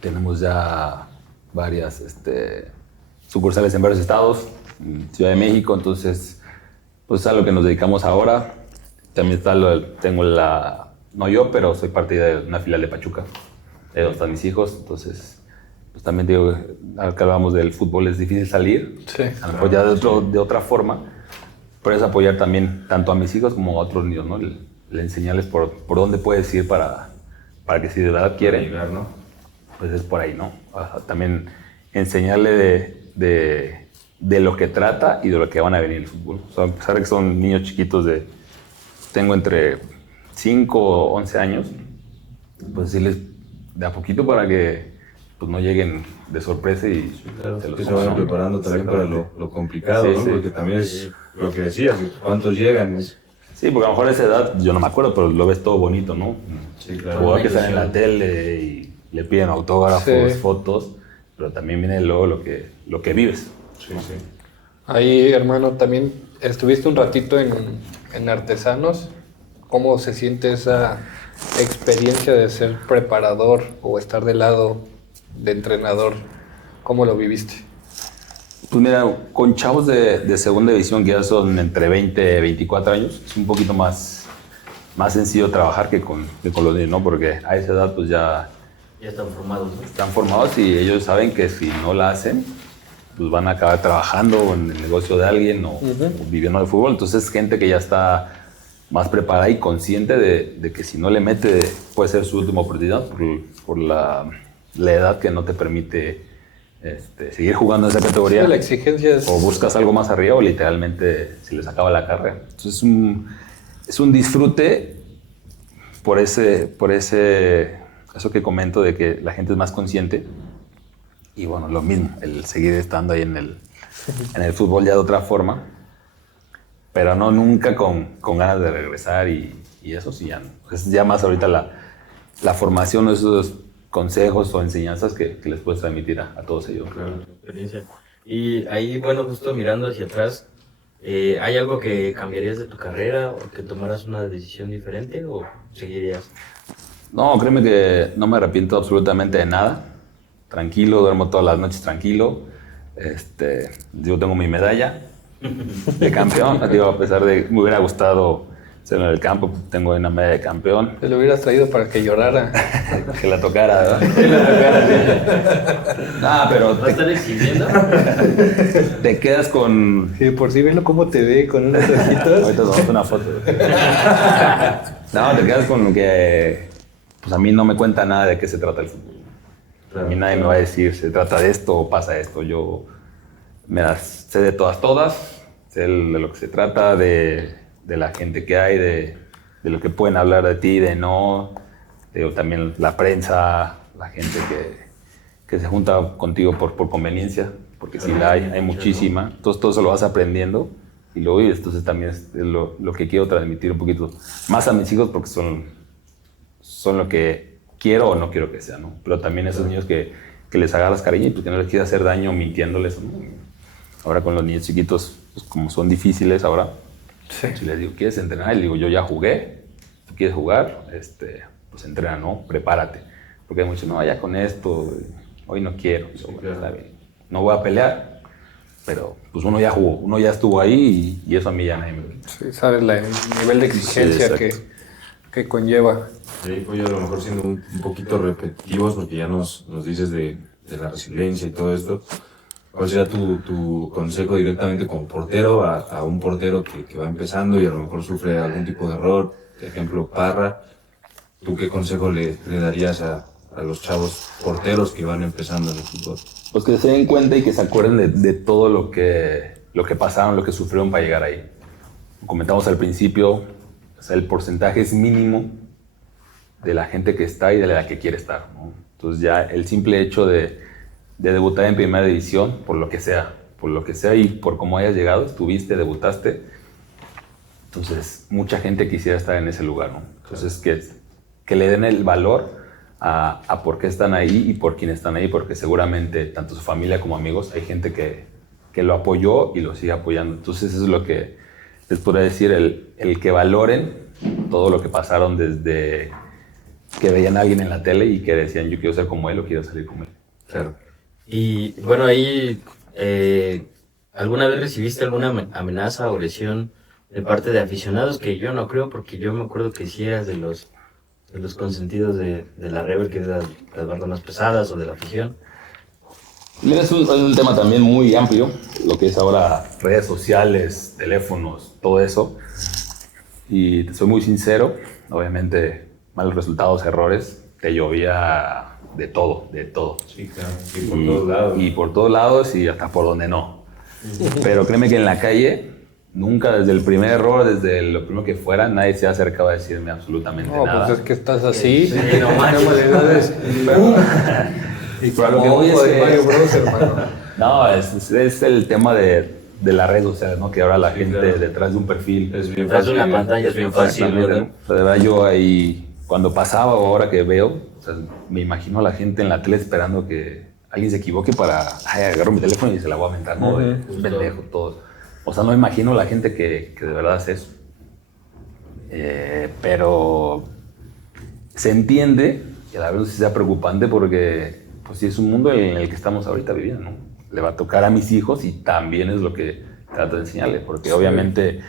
Tenemos ya varias sucursales en varios estados, en Ciudad de México, entonces pues es a lo que nos dedicamos ahora. También no yo, pero soy parte de una filial de Pachuca, donde están mis hijos, entonces pues también digo, ahora que hablábamos del fútbol es difícil salir, Sí. a lo mejor ya de otra forma, pero es apoyar también tanto a mis hijos como a otros niños, ¿no? El enseñarles por dónde puedes ir para que si de verdad quieren, Llegar, ¿no? pues es por ahí, ¿no? O sea, también enseñarle de lo que trata y de lo que van a venir el fútbol. O sea, a pesar de que son niños chiquitos tengo entre 5 o 11 años, pues decirles de a poquito para que pues, no lleguen de sorpresa y Claro, se los que se vayan coman, ¿no? preparando también para lo complicado, Sí, ¿no? sí. Porque también es lo que decías, ¿cuántos llegan? Sí, porque a lo mejor a esa edad, yo no me acuerdo, pero lo ves todo bonito, ¿no? Sí, claro. Jugador que sale en la tele y le piden autógrafos, Sí. fotos, pero también viene luego lo que vives. Sí, sí. Ahí, hermano, también estuviste un ratito en Artesanos. ¿Cómo se siente esa experiencia de ser preparador o estar del lado de entrenador? ¿Cómo lo viviste? Pues mira, con chavos de segunda división que ya son entre 20 y 24 años, es un poquito más sencillo trabajar que con los niños, ¿no? Porque a esa edad pues ya Ya están formados, ¿no? están formados y ellos saben que si no la hacen, pues van a acabar trabajando en el negocio de alguien o viviendo de fútbol. Entonces es gente que ya está más preparada y consciente de que si no le mete puede ser su última oportunidad por la edad que no te permite seguir jugando en esa categoría. Sí, la exigencia es... O buscas algo más arriba o literalmente se les acaba la carrera. Entonces es un disfrute por eso que comento de que la gente es más consciente. Y bueno, lo mismo, el seguir estando ahí en el fútbol ya de otra forma, pero no nunca con ganas de regresar y eso sí ya no. Es ya más ahorita la formación, esos consejos o enseñanzas que les puedes transmitir a todos ellos. Claro, experiencia. Y ahí, bueno, justo mirando hacia atrás, ¿hay algo que cambiarías de tu carrera o que tomaras una decisión diferente o seguirías? No, créeme que no me arrepiento absolutamente de nada. Tranquilo, duermo todas las noches tranquilo. Yo tengo mi medalla de campeón. Digo, a pesar de que me hubiera gustado ser en el campo, tengo una medalla de campeón. Te lo hubieras traído para que llorara. Que la tocara, ¿verdad? No, pero ¿Vas a estar exhibiendo? te quedas con... Sí, por si velo cómo te ve con unos ojitos. Ahorita tomamos una foto. No, te quedas con que... Pues a mí no me cuenta nada de qué se trata el fútbol. A mí nadie me va a decir, se trata de esto o pasa esto. Yo me las sé de todas, sé de lo que se trata, de la gente que hay, de lo que pueden hablar de ti, de no. Digo, también la prensa, la gente que se junta contigo por conveniencia, porque sí la hay muchísima. Entonces todo eso lo vas aprendiendo y luego entonces también es lo que quiero transmitir un poquito más a mis hijos porque son lo que quiero o no quiero que sean, ¿no? Pero también esos niños que les agarras cariño y pues que no les quieres hacer daño mintiéndoles, ¿no? Ahora con los niños chiquitos, pues como son difíciles ahora, si les digo, ¿quieres entrenar? Y les digo, yo ya jugué, ¿tú quieres jugar? Pues entrena, ¿no? Prepárate. Porque hay muchos, no, ya con esto, hoy no quiero. Yo, bueno, está bien. No voy a pelear, pero pues uno ya jugó, uno ya estuvo ahí y eso a mí ya nadie me... Sí, sabes el nivel de exigencia Sí, que conlleva. Sí, pues a lo mejor siendo un poquito repetitivos, porque ya nos dices de la resiliencia y todo esto. ¿Cuál sería tu consejo directamente como portero a un portero que va empezando y a lo mejor sufre algún tipo de error? Por ejemplo, Parra. ¿Tú qué consejo le darías a los chavos porteros que van empezando en el fútbol? Pues que se den cuenta y que se acuerden de todo lo que pasaron, lo que sufrieron para llegar ahí. Comentamos al principio, o sea, el porcentaje es mínimo de la gente que está y de la que quiere estar, ¿no? Entonces ya el simple hecho de debutar en primera división, por lo que sea y por cómo hayas llegado, estuviste, debutaste, entonces mucha gente quisiera estar en ese lugar, ¿no? Entonces que le den el valor a por qué están ahí y por quién están ahí, porque seguramente tanto su familia como amigos, hay gente que lo apoyó y lo sigue apoyando. Entonces eso es lo que les podría decir, el que valoren todo lo que pasaron desde que veían a alguien en la tele y que decían, yo quiero ser como él o quiero salir como él. Claro. Y bueno, ahí, ¿alguna vez recibiste alguna amenaza o lesión de parte de aficionados? Que yo no creo, porque yo me acuerdo que sí eras de los consentidos de la Rebel, que es las barras más pesadas, o de la afición. Mira, es un tema también muy amplio, lo que es ahora redes sociales, teléfonos, todo eso. Y te soy muy sincero, obviamente malos resultados, errores, te llovía de todo. Sí, claro. Y por todos lados. Y por todos lados y hasta por donde no. Pero créeme que en la calle nunca desde el primer error, desde lo primero que fuera, nadie se ha acercado a decirme absolutamente No, nada. pues es que estás así. Sí, no manches. Y Pero a lo que como voy ojo es de que- Mario Bros, hermano. No, es el tema de las redes sociales, ¿no? Que ahora la gente claro. detrás de un perfil. Es bien Detrás de fácil. una pantalla es bien fácil, Exactamente. ¿no? O sea, de verdad yo ahí, cuando pasaba o ahora que veo, o sea, me imagino a la gente en la tele esperando que alguien se equivoque para, ay, agarro mi teléfono y se la voy a aventar, ¿no? De pendejo, todos. O sea, no imagino la gente que de verdad hace eso. Pero se entiende, y a la vez sí sea preocupante porque, pues sí, es un mundo en el que estamos ahorita viviendo, ¿no? Le va a tocar a mis hijos y también es lo que trato de enseñarles, porque obviamente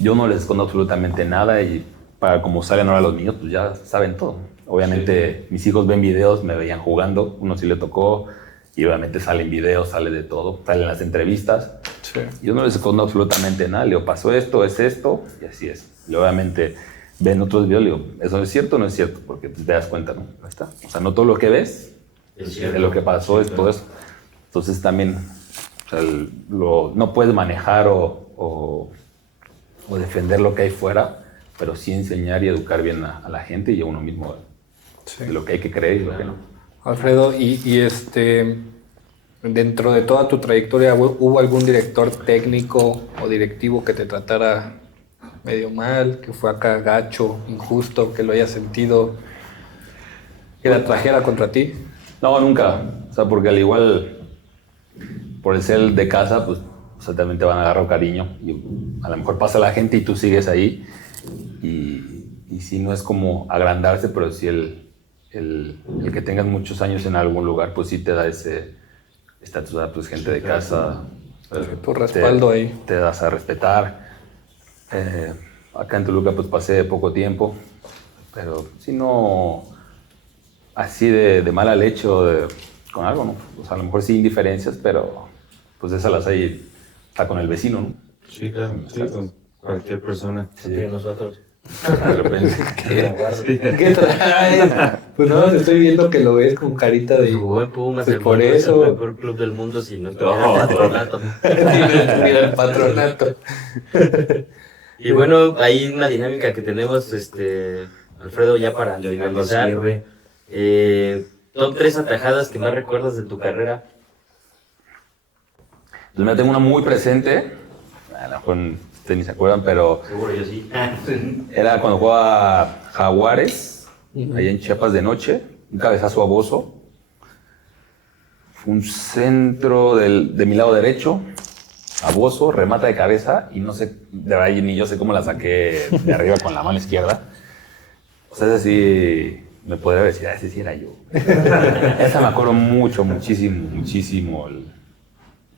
yo no les escondo absolutamente nada y para como salen ahora los niños, pues ya saben todo. Obviamente mis hijos ven videos, me veían jugando, uno sí le tocó y obviamente salen videos, sale de todo, salen las entrevistas. Sí. Yo no les escondo absolutamente nada, le digo, pasó esto, es esto, y así es. Y obviamente ven otros videos, le digo, ¿eso es cierto o no es cierto? Porque pues, te das cuenta, ¿no? Ahí está. O sea, no todo lo que ves Es cierto. de lo que pasó es todo eso. Entonces también, o sea, no puedes manejar o defender lo que hay fuera, pero sí enseñar y educar bien a la gente y a uno mismo de lo que hay que creer y lo que no. Alfredo, dentro de toda tu trayectoria, ¿hubo algún director técnico o directivo que te tratara medio mal, que fue acá gacho, injusto, que lo hayas sentido, que la trajera contra ti? No, nunca. O sea, porque al igual, por el ser de casa, pues o sea, también te van a agarrar cariño. Y a lo mejor pasa la gente y tú sigues ahí. Y sí, no es como agrandarse, pero sí el que tengas muchos años en algún lugar, pues sí te da ese estatus, pues gente de casa. Tu respaldo ahí. Te das a respetar. Acá en Toluca pues pasé poco tiempo, pero si no así de mala leche o con algo, ¿no? O sea, a lo mejor sí indiferencias, pero pues esas las hay hasta con el vecino, ¿no? Sí, claro. Sí, con cualquier persona. Sí, nosotros. De repente. ¿Qué traes? Pues no, te estoy viendo que lo ves con carita de... Jugó en Pumas, Pues el por mejor- eso. el mejor club del mundo si no estuviera el patronato. Mira el patronato. Y bueno, hay una dinámica que tenemos, Alfredo, ya para Ya finalizar. cierre. Top 3 atajadas que más recuerdas de tu carrera. Pues me tengo una muy presente, a lo mejor ustedes ni se acuerdan, pero Seguro yo sí. era cuando jugaba Jaguares, ahí en Chiapas de noche, un cabezazo a Bozo. Fue un centro de mi lado derecho, a Bozo, remata de cabeza, y no sé, de verdad ni yo sé cómo la saqué de arriba con la mano izquierda. O sea, ese sí, me podría decir, ese sí era yo. Esa me acuerdo muchísimo,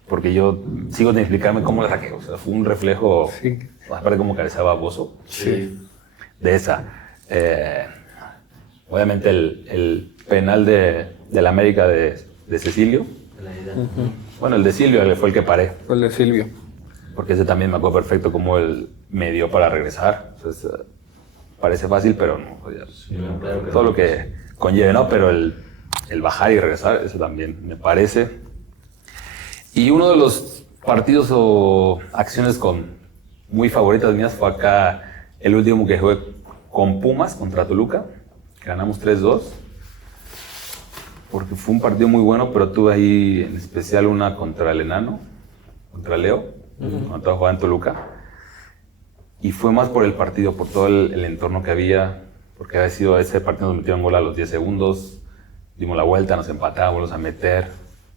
porque yo sigo sin explicarme cómo la saqué. O sea, fue un reflejo, Sí. aparte cómo cabeceaba a Bozo. Sí. De esa. Obviamente el penal del América de Cecilio. Bueno, el de Silvio fue el que paré, Fue el de Silvio. porque ese también me acuerdo perfecto cómo él me dio para regresar. Entonces, parece fácil, pero no. O sea, claro que todo no. lo que conlleve, ¿no? Pero el bajar y regresar, eso también me parece. Y uno de los partidos o acciones muy favoritas mías fue acá el último que jugué con Pumas contra Toluca, que ganamos 3-2, porque fue un partido muy bueno, pero tuve ahí en especial una contra el Enano, contra Leo, cuando estaba jugando en Toluca. Y fue más por el partido, por todo el entorno que había, porque había sido ese partido, nos metieron gol a los 10 segundos, dimos la vuelta, nos empataban, volvimos a meter.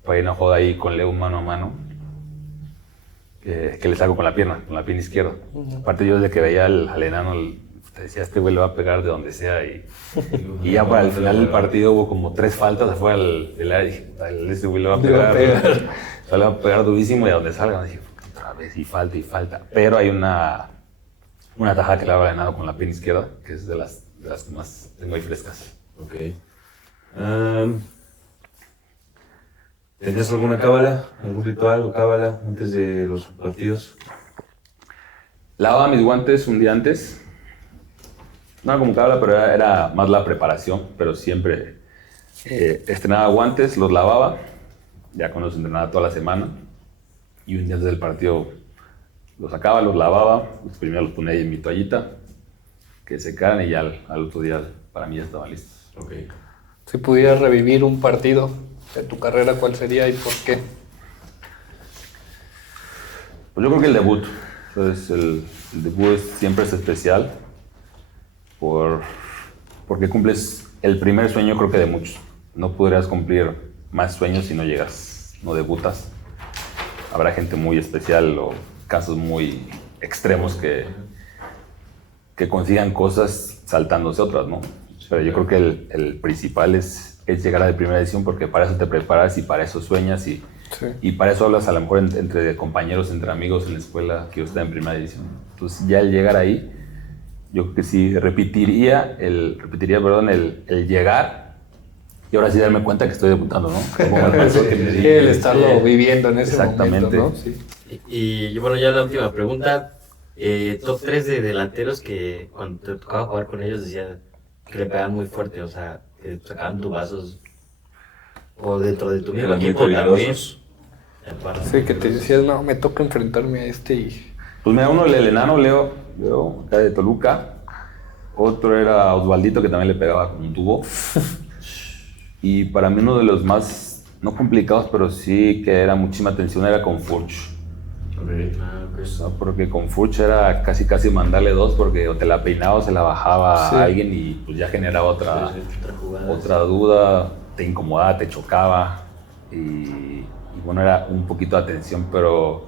Por ahí una joda ahí con Leo mano a mano, que le saco con la pierna izquierda. Aparte yo desde que veía al Enano, te decía, este güey le va a pegar de donde sea. Y ya para el final del partido hubo como 3 faltas afuera del área. Dije, este güey le va a pegar. Le va a pegar durísimo y a donde salgan. Dije, otra vez, y falta. Pero hay una tajada que le hago al Enano con la pierna izquierda, que es de las que más tengo ahí frescas. Ok. ¿Tenías alguna cábala, algún ritual o cábala antes de los partidos? Lavaba mis guantes un día antes. No era como cábala, pero era más la preparación. Pero siempre estrenaba guantes, los lavaba. Ya con los entrenaba toda la semana. Y un día antes del partido Los sacaba, los lavaba, pues primero los ponía ahí en mi toallita, que secaran y ya al otro día para mí ya estaban listos. Ok. Si pudieras revivir un partido de tu carrera, ¿cuál sería y por qué? Pues yo creo que el debut. Entonces el debut siempre es especial porque cumples el primer sueño, creo que de muchos. No podrías cumplir más sueños si no llegas, no debutas. Habrá gente muy especial o casos muy extremos que consigan cosas saltándose otras, ¿no? Pero yo creo que el principal es llegar a la primera edición porque para eso te preparas y para eso sueñas y para eso hablas a lo mejor entre compañeros, entre amigos en la escuela que yo estaba en primera edición. Entonces ya el llegar ahí, yo creo que sí repetiría el llegar y ahora sí darme cuenta que estoy debutando, ¿no? El estarlo viviendo en ese Exactamente. momento, ¿no? Sí. Y bueno, ya la última pregunta. Top 3 de delanteros que cuando te tocaba jugar con ellos decían que le pegaban muy fuerte, o sea, que sacaban tubazos. O dentro de tu mismo Eran muy equipo también. peligrosos. Sí, que te decías, no, me toca enfrentarme a este y... Pues mira, uno, el enano Leo, acá de Toluca. Otro era Osvaldito, que también le pegaba con un tubo. Y para mí uno de los más, no complicados, pero sí que era muchísima tensión, era con Furch. O sea, porque con Furch era casi mandarle dos, porque o te la peinaba o se la bajaba a alguien y pues ya generaba otra duda, te incomodaba, te chocaba. Y bueno, era un poquito de atención, pero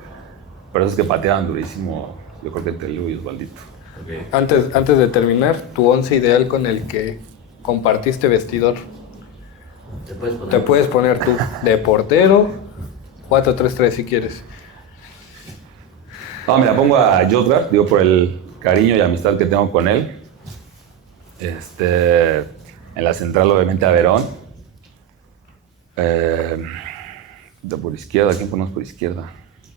esos que pateaban durísimo, yo creo que entre Leo y Osvaldito. Okay. Antes de terminar, tu once ideal con el que compartiste vestidor. Te puedes poner tú de portero, 4-3-3 si quieres. No, mira, pongo a Jotgar, digo, por el cariño y amistad que tengo con él. En la central, obviamente, a Verón. Por izquierda, ¿quién ponemos por izquierda?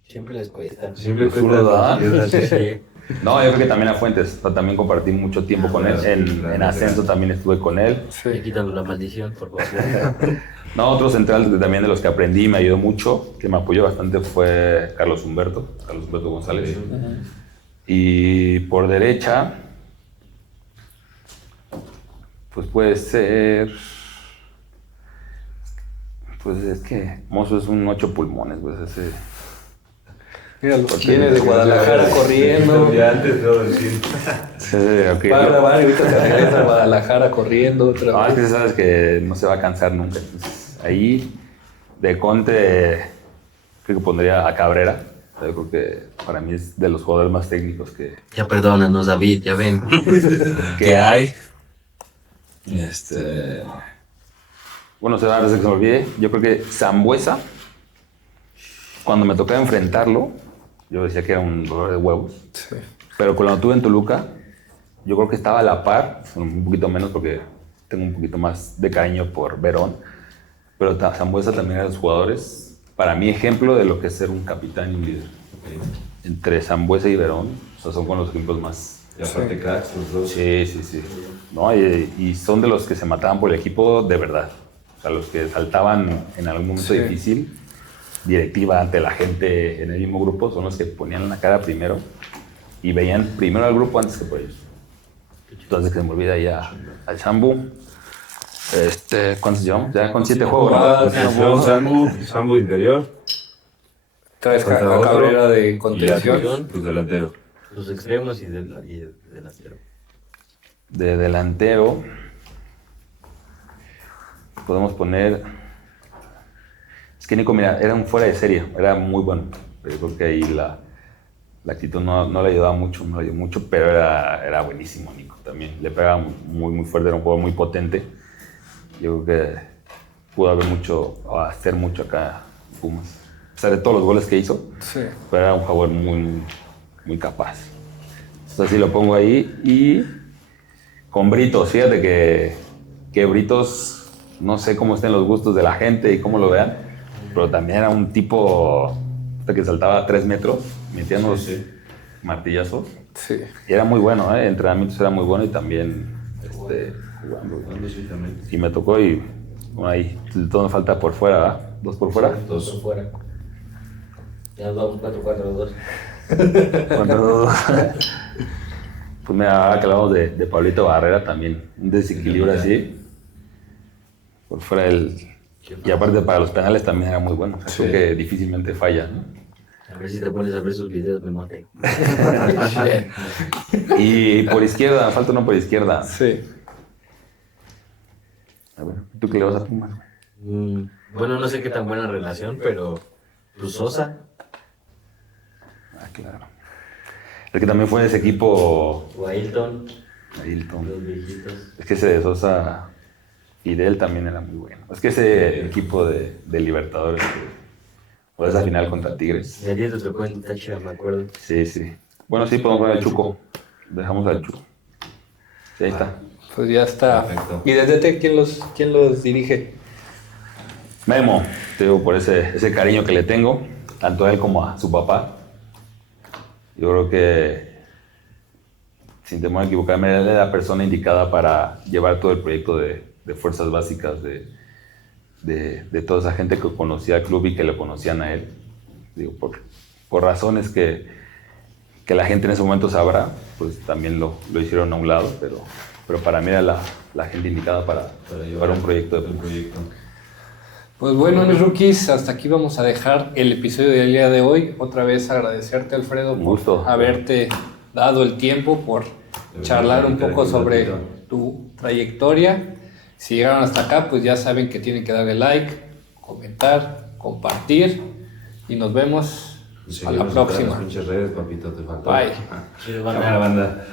Siempre les cuesta. Siempre Pues zurdo, ¿verdad? Sí. No, yo creo que también a Fuentes. O sea, también compartí mucho tiempo con él. En ascenso también estuve con él. Me quitan la maldición, por favor. No, otro central también de los que aprendí y me ayudó mucho, que me apoyó bastante, fue Carlos Humberto González. Y por derecha, pues puede ser... Pues es que Mozo es un 8 pulmones, pues ese... Mira, los tienes de Guadalajara corriendo. Ya antes de todo decir. Sí, ok. Va a grabar y ahorita se regresa a Guadalajara corriendo otra No, es vez. que sabes que no se va a cansar nunca. Entonces, ahí, de Conte, creo que pondría a Cabrera. Yo creo que para mí es de los jugadores más técnicos Ya perdónanos, David, ya ven. que hay. Bueno, antes de que se me olvide, yo creo que Sambuesa, cuando me tocaba enfrentarlo, yo decía que era un dolor de huevos. Sí. Pero cuando lo tuve en Toluca, yo creo que estaba a la par, un poquito menos porque tengo un poquito más de cariño por Verón. Pero Sambuesa también era de los jugadores, para mí, ejemplo de lo que es ser un capitán y un líder. Entre Sambuesa y Verón, o sea, son con los ejemplos más... Y aparte cracks los dos. Sí. No, y son de los que se mataban por el equipo de verdad. O sea, los que saltaban en algún momento difícil, directiva ante la gente en el mismo grupo, son los que ponían la cara primero y veían primero al grupo antes que por ellos. Entonces, que se me olvida ya al Sambu. ¿Cuántos llevamos? Ya con 7 juegos, ¿no? Sambu interior. Traes a Cabrera de contención. Pues delantero. Los extremos y delantero. De delantero podemos poner... Es que Nico, mira, era un fuera de serie, era muy bueno. Pero yo creo que ahí la actitud no le ayudaba mucho, pero era buenísimo Nico también. Le pegaba muy fuerte, era un jugador muy potente. Yo creo que pudo hacer mucho acá en Pumas. A pesar de todos los goles que hizo, pero era un jugador muy capaz. Entonces así lo pongo ahí. Y con Britos, fíjate que Britos, no sé cómo estén los gustos de la gente y cómo lo vean, pero también era un tipo que saltaba a 3 metros, metía unos martillazos. Sí. Y era muy bueno, entrenamientos era muy bueno y también jugando. Sí, también. Y me tocó y bueno, ahí todo me falta por fuera, ¿verdad? 2 por fuera. 2 fuera. Ya nos vamos 4-4-2. Cuando- Pues mira, ahora que hablamos de Pablito Barrera también, un desequilibrio así, por fuera del... Y aparte para los penales también era muy bueno, creo que difícilmente falla, ¿no? A ver si te pones a ver sus videos, me maté. Y por izquierda, falta uno por izquierda. Sí. A ver, ¿tú qué le vas a Pumas? Bueno, no sé qué tan buena relación, pero pues Sosa Ah, claro. El que también fue de ese equipo, o Ailton, Ailton. los viejitos. Es que ese de Sosa, Fidel también era muy bueno. Es que ese equipo de Libertadores, o esa final contra Tigres. Y a ti te tocó en Táchira, me acuerdo. Sí, sí. Bueno, sí, podemos poner al Chuco. Dejamos al Chuco. Sí, ahí está. Pues ya está. Perfecto. ¿Y desde DT quién los dirige? Memo, te digo, por ese cariño que le tengo, tanto a él como a su papá. Yo creo que, sin temor a equivocarme, él era la persona indicada para llevar todo el proyecto de fuerzas básicas, de toda esa gente que conocía al club y que lo conocían a él. Digo, por razones que la gente en ese momento sabrá, pues también lo hicieron a un lado, pero para mí era la gente indicada para llevar un proyecto de fútbol. Pues bueno, mis rookies, hasta aquí vamos a dejar el episodio del día de hoy. Otra vez agradecerte, Alfredo, Un por gusto. haberte dado el tiempo, por charlar un poco sobre tu trayectoria. Si llegaron hasta acá, pues ya saben que tienen que darle like, comentar, compartir y nos vemos a la Seguimos en todas las próxima. pinches redes, papito, te faltó. Bye. Chido, Cámara, banda. banda.